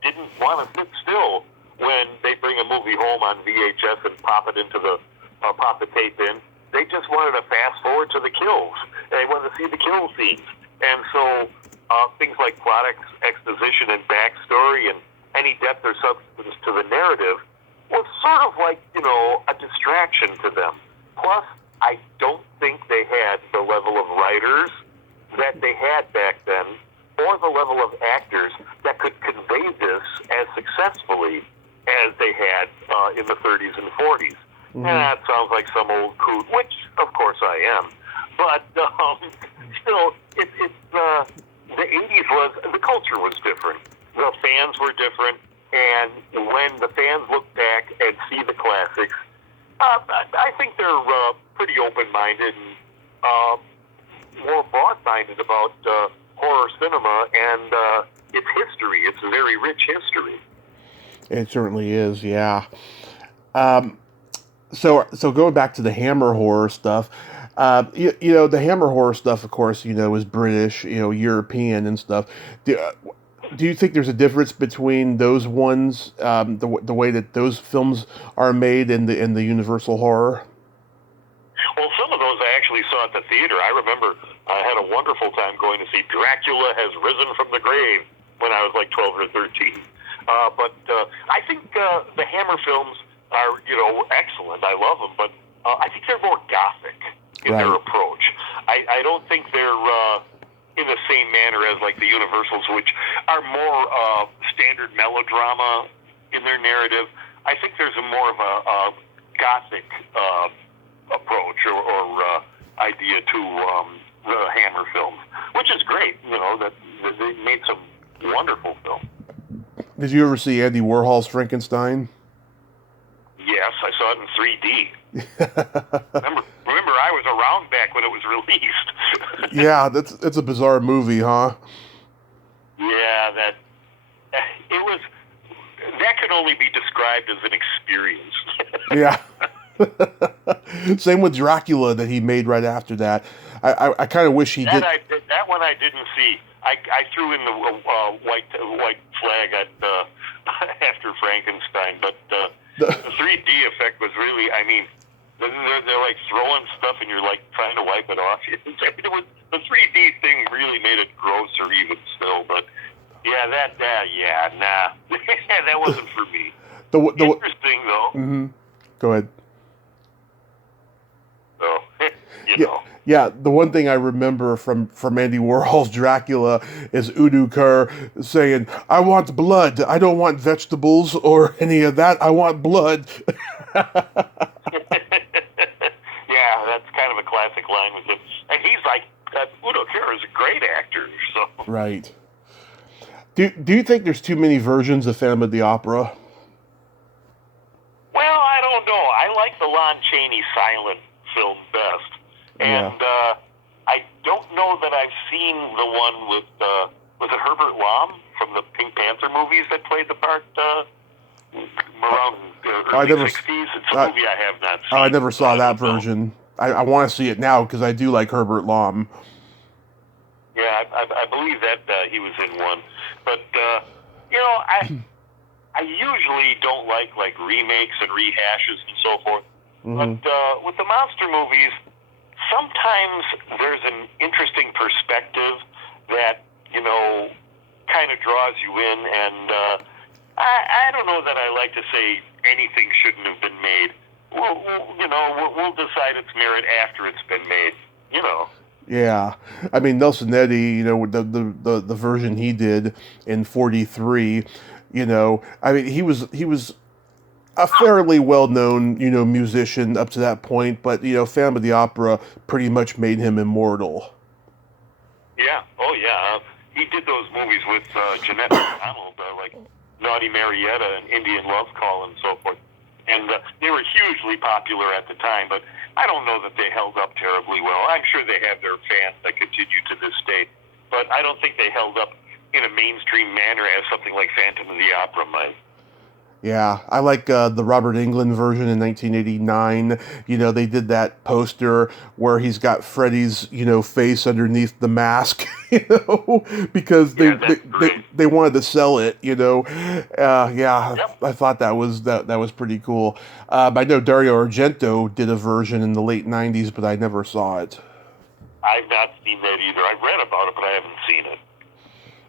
didn't want to sit still when they bring a movie home on VHS and pop the tape in. They just wanted to fast forward to the kills. They wanted to see the kill scenes. And so things like plot exposition and backstory and any depth or substance to the narrative was sort of like, a distraction to them. Plus, I don't think they had the level of writers that they had back then or the level of actors that could convey this as successfully as they had in the 30s and 40s. And that sounds like some old coot, which, of course, I am. But still, the 80s the culture was different. The fans were different. And when the fans look back and see the classics, I think they're pretty open-minded and more broad-minded about horror cinema and its history. It's a very rich history. It certainly is, yeah. So going back to the Hammer horror stuff, the Hammer horror stuff, of course, is British, European and stuff. Do you think there's a difference between those ones, the way that those films are made in the Universal horror? Well, some of those I actually saw at the theater. I remember I had a wonderful time going to see Dracula Has Risen from the Grave when I was like 12 or 13. But I think the Hammer films are, excellent. I love them, but I think they're more gothic in their approach. I don't think they're in the same manner as like the Universals, which are more standard melodrama in their narrative. I think there's a more of a gothic approach or idea to the Hammer films, which is great. That they made some wonderful films. Did you ever see Andy Warhol's Frankenstein? Yes, I saw it in 3D. remember, I was around back when it was released. Yeah, that's a bizarre movie, huh? Yeah, that could only be described as an experience. Yeah. Same with Dracula that he made right after that. I kind of wish he did. That one I didn't see. I threw in the white flag at after Frankenstein, but the 3D effect was really, they're like throwing stuff and you're like trying to wipe it off. The 3D thing really made it grosser even still, but yeah, nah. That wasn't for me. Interesting though. Mm-hmm. Go ahead. So, Yeah, the one thing I remember from Andy Warhol's Dracula is Udo Kerr saying, "I want blood. I don't want vegetables or any of that. I want blood." Yeah, that's kind of a classic line with him. And he's like, Udo Kerr is a great actor. So. Right. Do you think there's too many versions of Phantom of the Opera? Well, I don't know. I like the Lon Chaney silent film best. And I don't know that I've seen the one with was it Herbert Lom from the Pink Panther movies that played the part around the early 60s. It's a movie I have not seen. I never saw that version. I want to see it now because I do like Herbert Lom. Yeah, I believe that he was in one. But, I usually don't like remakes and rehashes and so forth. But with the monster movies, sometimes there's an interesting perspective that, kind of draws you in, and I don't know that I like to say anything shouldn't have been made. We'll decide its merit after it's been made, Yeah, I mean Nelson Eddy, the version he did in '43, I mean he was a fairly well-known, musician up to that point, but Phantom of the Opera pretty much made him immortal. Yeah. Oh, yeah. He did those movies with Jeanette MacDonald, like Naughty Marietta and Indian Love Call and so forth. And they were hugely popular at the time, but I don't know that they held up terribly well. I'm sure they have their fans that continue to this day, but I don't think they held up in a mainstream manner as something like Phantom of the Opera might. Yeah, I like the Robert Englund version in 1989. They did that poster where he's got Freddy's, face underneath the mask, because they wanted to sell it, Yeah, Yep. I thought that was pretty cool. I know Dario Argento did a version in the late 90s, but I never saw it. I've not seen that either. I've read about it, but I haven't seen it.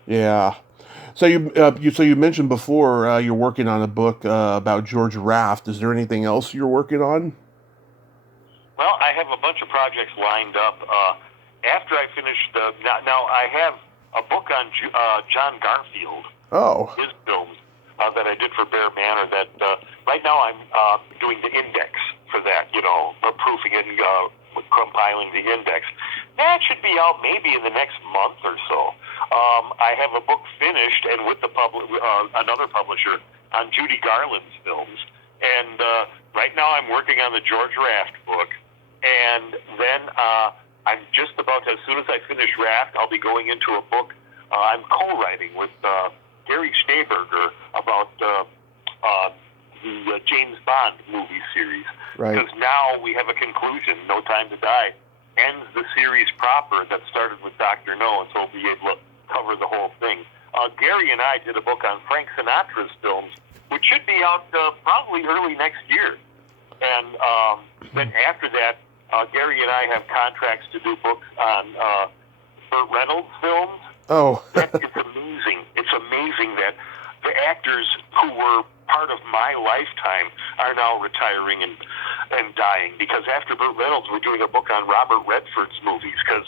Yeah. So you mentioned before you're working on a book about George Raft. Is there anything else you're working on? Well, I have a bunch of projects lined up. After I finish now I have a book on John Garfield. Oh. His films that I did for Bear Manor. That right now I'm doing the index for that. Proofing it and compiling the index. That should be out maybe in the next month or so. I have a book finished and with another publisher on Judy Garland's films. And right now I'm working on the George Raft book. And then I'm just about to, as soon as I finish Raft, I'll be going into a book I'm co-writing with Gary Schneeberger about the James Bond movie series. Right. Because now we have a conclusion. No Time to Die ends the series proper that started with Dr. No, and so we'll be able to cover the whole thing. Gary and I did a book on Frank Sinatra's films, which should be out probably early next year. And then after that, Gary and I have contracts to do books on Burt Reynolds films. Oh. It's amazing. It's amazing that the actors who were part of my lifetime are now retiring and dying, because after Burt Reynolds, we're doing a book on Robert Redford's movies, because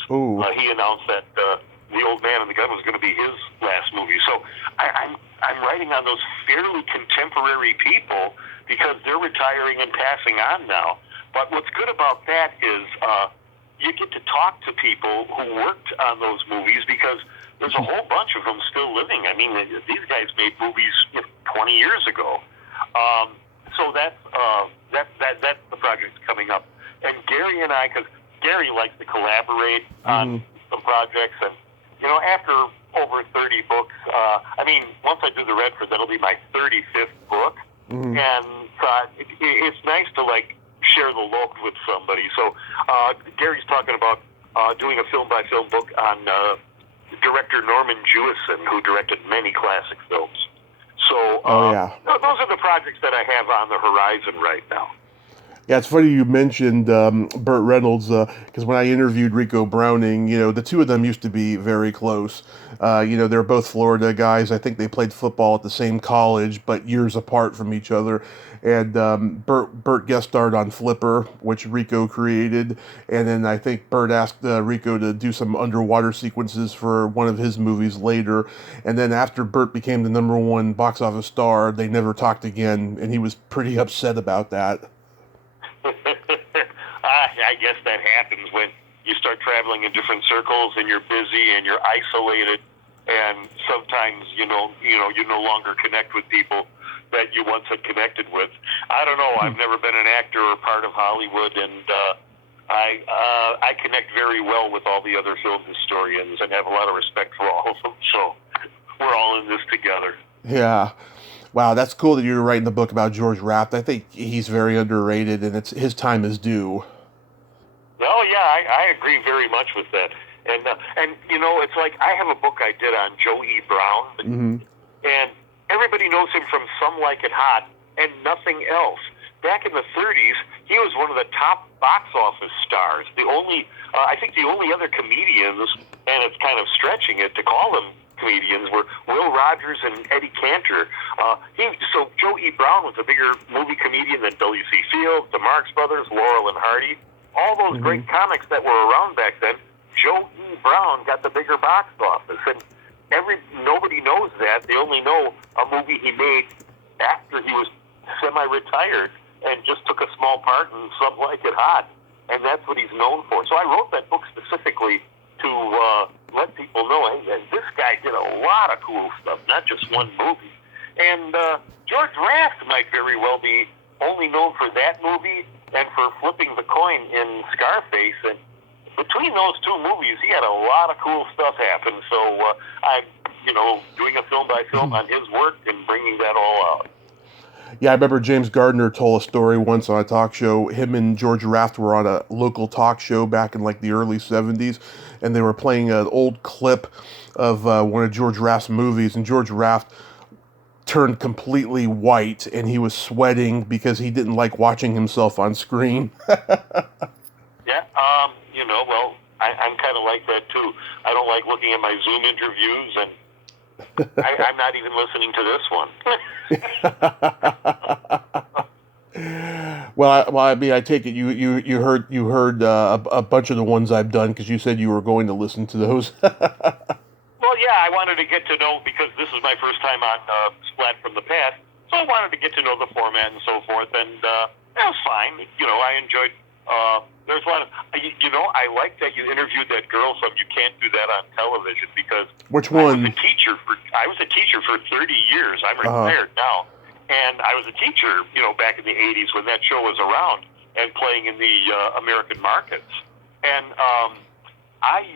he announced that The Old Man and the Gun was going to be his last movie. So I'm writing on those fairly contemporary people because they're retiring and passing on now. But what's good about that is you get to talk to people who worked on those movies, because there's a whole bunch of them still living. I mean, these guys made movies 20 years ago. So that's the project coming up. And Gary and I, because Gary likes to collaborate on some projects, and after over 30 books, once I do the Redford, that'll be my 35th book, and it's nice to share the load with somebody. So Gary's talking about doing a film-by-film book on director Norman Jewison, who directed many classic films. So those are the projects that I have on the horizon right now. Yeah, it's funny you mentioned Burt Reynolds, because when I interviewed Rico Browning, the two of them used to be very close. They're both Florida guys. I think they played football at the same college, but years apart from each other. And Burt guest starred on Flipper, which Rico created. And then I think Burt asked Rico to do some underwater sequences for one of his movies later. And then after Burt became the #1 box office star, they never talked again, and he was pretty upset about that. I guess that happens when you start traveling in different circles and you're busy and you're isolated, and sometimes you no longer connect with people that you once had connected with. I don't know. I've never been an actor or part of Hollywood, and I connect very well with all the other film historians and have a lot of respect for all of them. So we're all in this together. Yeah. Wow, that's cool that you're writing the book about George Raft. I think he's very underrated, and his time is due. Oh, yeah, I agree very much with that. And it's like I have a book I did on Joe E. Brown, and everybody knows him from Some Like It Hot and nothing else. back in the 30s, he was one of the top box office stars. I think the only other comedians, and it's kind of stretching it to call them comedians, were Will Rogers and Eddie Cantor. So Joe E. Brown was a bigger movie comedian than W.C. Fields, the Marx Brothers, Laurel and Hardy. All those great comics that were around back then, Joe E. Brown got the bigger box office. And nobody knows that. They only know a movie he made after he was semi-retired and just took a small part in Some Like It Hot. And that's what he's known for. So I wrote that book specifically to let people know, hey, this guy did a lot of cool stuff, not just one movie. And George Raft might very well be only known for that movie and for flipping the coin in Scarface. And between those two movies, he had a lot of cool stuff happen. So I'm, doing a film by film on his work and bringing that all out. Yeah, I remember James Gardner told a story once on a talk show. Him and George Raft were on a local talk show back in like the early 70s, and they were playing an old clip of one of George Raft's movies, and George Raft turned completely white, and he was sweating because he didn't like watching himself on screen. Yeah, well, I'm kind of like that too. I don't like looking at my Zoom interviews, and I'm not even listening to this one. Well, I mean, I take it you heard a bunch of the ones I've done because you said you were going to listen to those. Well, yeah, I wanted to get to know, because this is my first time on Splat from the Past, so I wanted to get to know the format and so forth, and that was fine. I enjoyed. There's a lot of, I like that you interviewed that girl from You Can't Do That on Television, because which one? I was a teacher for 30 years. I'm retired now, and I was a teacher, back in the 80s when that show was around and playing in the American markets, and I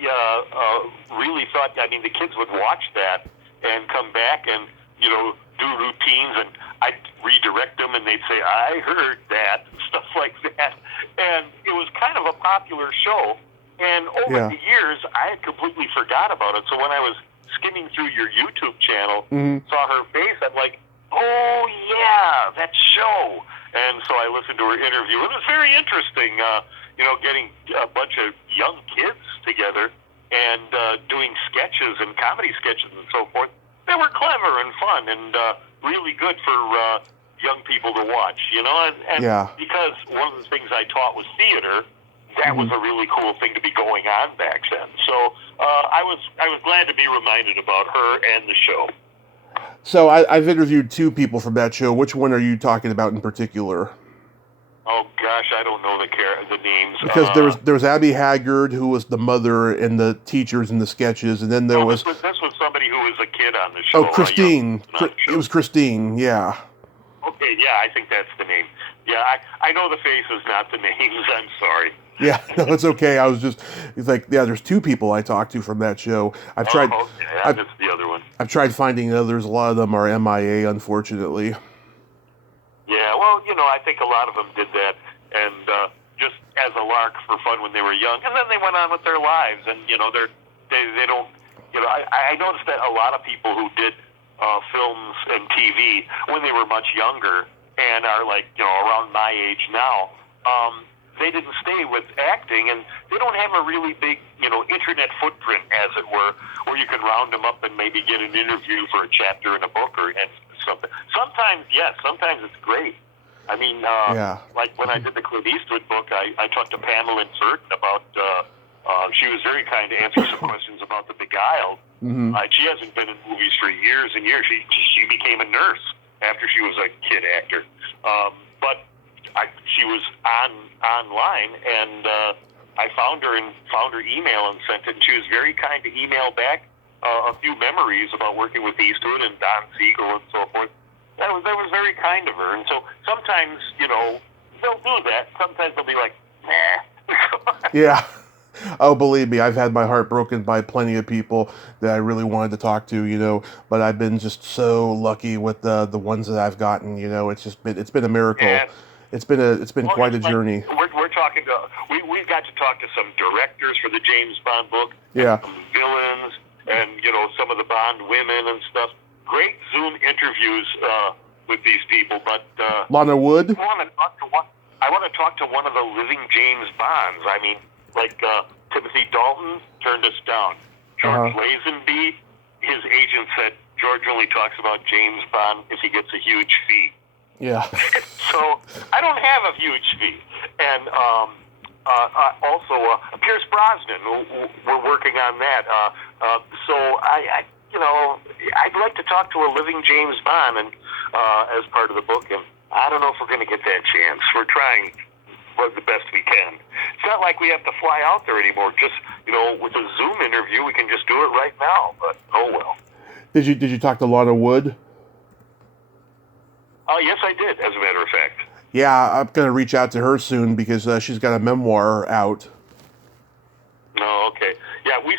really thought, the kids would watch that and come back and do routines, and I'd redirect them, and they'd say, I heard that, and stuff like that. And it was kind of a popular show. And over the years, I had completely forgot about it. So when I was skimming through your YouTube channel, saw her face, I'm like, oh, yeah, that show. And so I listened to her interview. It was very interesting, getting a bunch of young kids together and doing sketches and comedy sketches and so forth. They were clever and fun and really good for young people to watch, and because one of the things I taught was theater, that was a really cool thing to be going on back then. So I was glad to be reminded about her and the show. So I've interviewed two people from that show. Which one are you talking about in particular? Oh gosh, I don't know the names. Because there was Abby Haggard, who was the mother and the teachers in the sketches, and then there was this was somebody who was a kid on the show. Oh, Christine. It was Christine. Yeah. Okay, yeah, I think that's the name. Yeah, I know the faces, not the names. I'm sorry. Yeah, no, it's okay. It's like, there's two people I talked to from that show. I've tried. Okay, that's the other one. I've tried finding others. A lot of them are MIA, unfortunately. Yeah, well, I think a lot of them did that, and just as a lark for fun when they were young, and then they went on with their lives, and they don't. I noticed that a lot of people who did films and TV when they were much younger and are around my age now, they didn't stay with acting, and they don't have a really big internet footprint, as it were, where you can round them up and maybe get an interview for a chapter in a book or something. Sometimes, yes, sometimes it's great. Like when I did the Clint Eastwood book, I talked to Pamela Inserton about. She was very kind to answer some questions about The Beguiled. She hasn't been in movies for years and years. She became a nurse after she was a kid actor. But she was online, and I found her email and sent it, and she was very kind to email back a few memories about working with Eastwood and Don Siegel and so forth. That was very kind of her. And so sometimes, they'll do that. Sometimes they'll be like, nah. Yeah. Oh, believe me, I've had my heart broken by plenty of people that I really wanted to talk to, but I've been just so lucky with the ones that I've gotten. It's been a miracle. Yeah. It's been quite a journey. We're talking to we've got to talk to some directors for the James Bond book. Yeah. Some villains and some of the Bond women and stuff. Great Zoom interviews with these people, but Lana Wood? I want to talk to one of the living James Bonds. I mean, like Timothy Dalton turned us down. George Lazenby, his agent said George only talks about James Bond if he gets a huge fee. Yeah. So I don't have a huge fee. And also Pierce Brosnan, we're working on that. So I'd like to talk to a living James Bond and as part of the book, and I don't know if we're going to get that chance. We're trying the best we can. It's not like we have to fly out there anymore. Just, with a Zoom interview, we can just do it right now. But oh well. Did you talk to Lana Wood? Yes, I did. As a matter of fact. Yeah, I'm gonna reach out to her soon because she's got a memoir out. Oh, okay. Yeah, we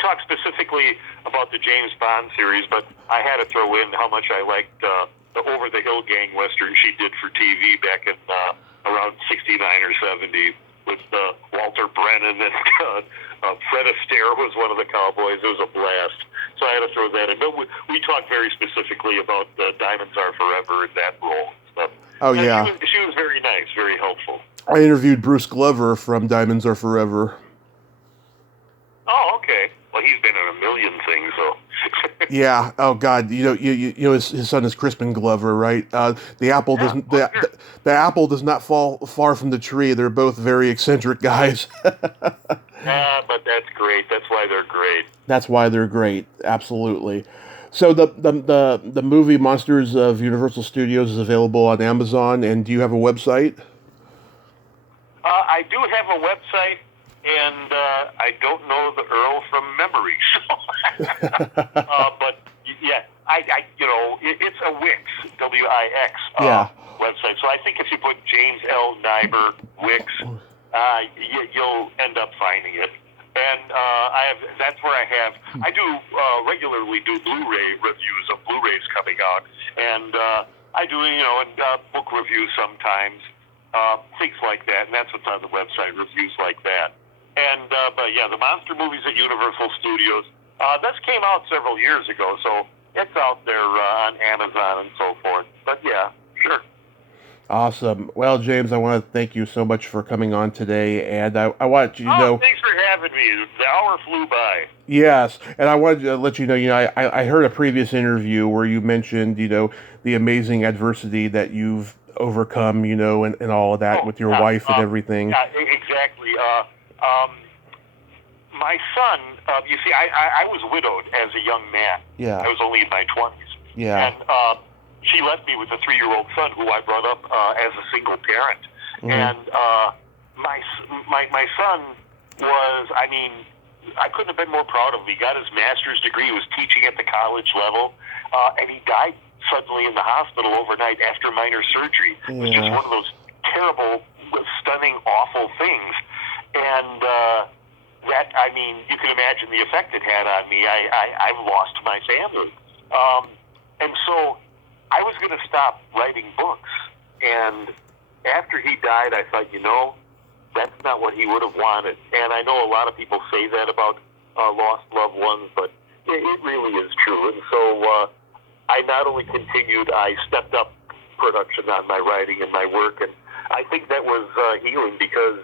talked specifically about the James Bond series, but I had to throw in how much I liked the Over the Hill Gang Western she did for TV back in around 69 or 70 with Walter Brennan and Fred Astaire was one of the cowboys. It was a blast. So I had to throw that in. But we talked very specifically about Diamonds Are Forever in that role. So, oh, yeah. She was very nice, very helpful. I interviewed Bruce Glover from Diamonds Are Forever. Oh, okay. Well, he's been in a million things, so. Yeah. Oh God. His son is Crispin Glover, right? The apple doesn't. The apple does not fall far from the tree. They're both very eccentric guys. But that's great. That's why they're great. That's why they're great. Absolutely. So the movie Monsters of Universal Studios is available on Amazon. And do you have a website? I do have a website. And I don't know the Earl from memory, so. But yeah, it's a Wix, Wix website. So I think if you put James L Neubauer Wix, you'll end up finding it. And that's where I do regularly do Blu-ray reviews of Blu-rays coming out, and I do book reviews sometimes, things like that. And that's what's on the website, reviews like that. And, but yeah, the monster movies at Universal Studios, this came out several years ago, so it's out there on Amazon and so forth. But yeah, sure. Awesome. Well, James, I want to thank you so much for coming on today, and I want you to know... thanks for having me. The hour flew by. Yes, and I wanted to let you know, I heard a previous interview where you mentioned, the amazing adversity that you've overcome, and all of that with your wife and everything. Yeah, exactly. My son, you see, I was widowed as a young man. Yeah. I was only in my 20s. Yeah. And she left me with a 3-year-old son who I brought up as a single parent. Mm-hmm. And my son was, I couldn't have been more proud of him. He got his master's degree. He was teaching at the college level. And he died suddenly in the hospital overnight after minor surgery. It was just one of those terrible, stunning, awful things. And you can imagine the effect it had on me. I lost my family. And so I was going to stop writing books. And after he died, I thought, that's not what he would have wanted. And I know a lot of people say that about lost loved ones, but it really is true. And so I not only continued, I stepped up production on my writing and my work. And I think that was healing because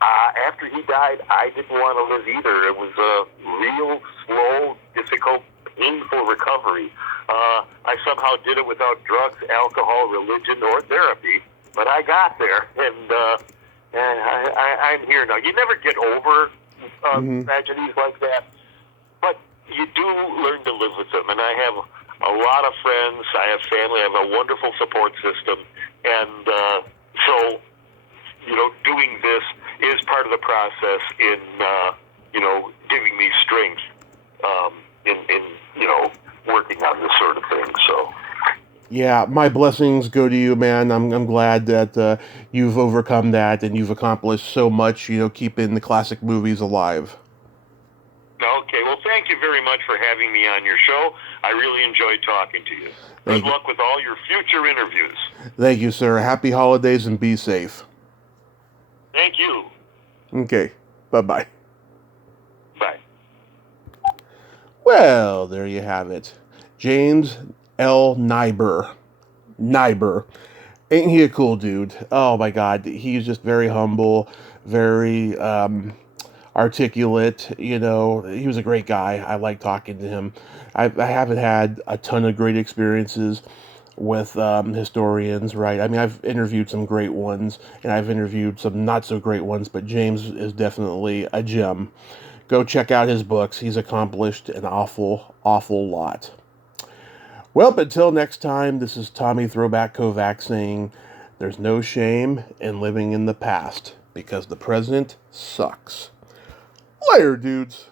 after he died, I didn't want to live either. It was a real, slow, difficult, painful recovery. I somehow did it without drugs, alcohol, religion, or therapy, but I got there, and I'm here now. You never get over tragedies like that, but you do learn to live with them, and I have a lot of friends, I have family, I have a wonderful support system, and so, doing this is part of the process in, giving me strength in working on this sort of thing, so. Yeah, my blessings go to you, man. I'm glad that you've overcome that and you've accomplished so much, keeping the classic movies alive. Okay, well, thank you very much for having me on your show. I really enjoyed talking to you. Good luck with all your future interviews. Thank you, sir. Happy holidays and be safe. Thank you. Okay, bye-bye. Bye. Well, there you have it. James L Neubauer. Neibaur. Ain't he a cool dude? Oh my God, he's just very humble, very articulate. You know, he was a great guy. I like talking to him. I haven't had a ton of great experiences with historians, right? I mean, I've interviewed some great ones, and I've interviewed some not so great ones, but James is definitely a gem. Go check out his books. He's accomplished an awful, awful lot. Well, until next time, this is Tommy Throwback Kovac saying there's no shame in living in the past because the present sucks. Later, dudes.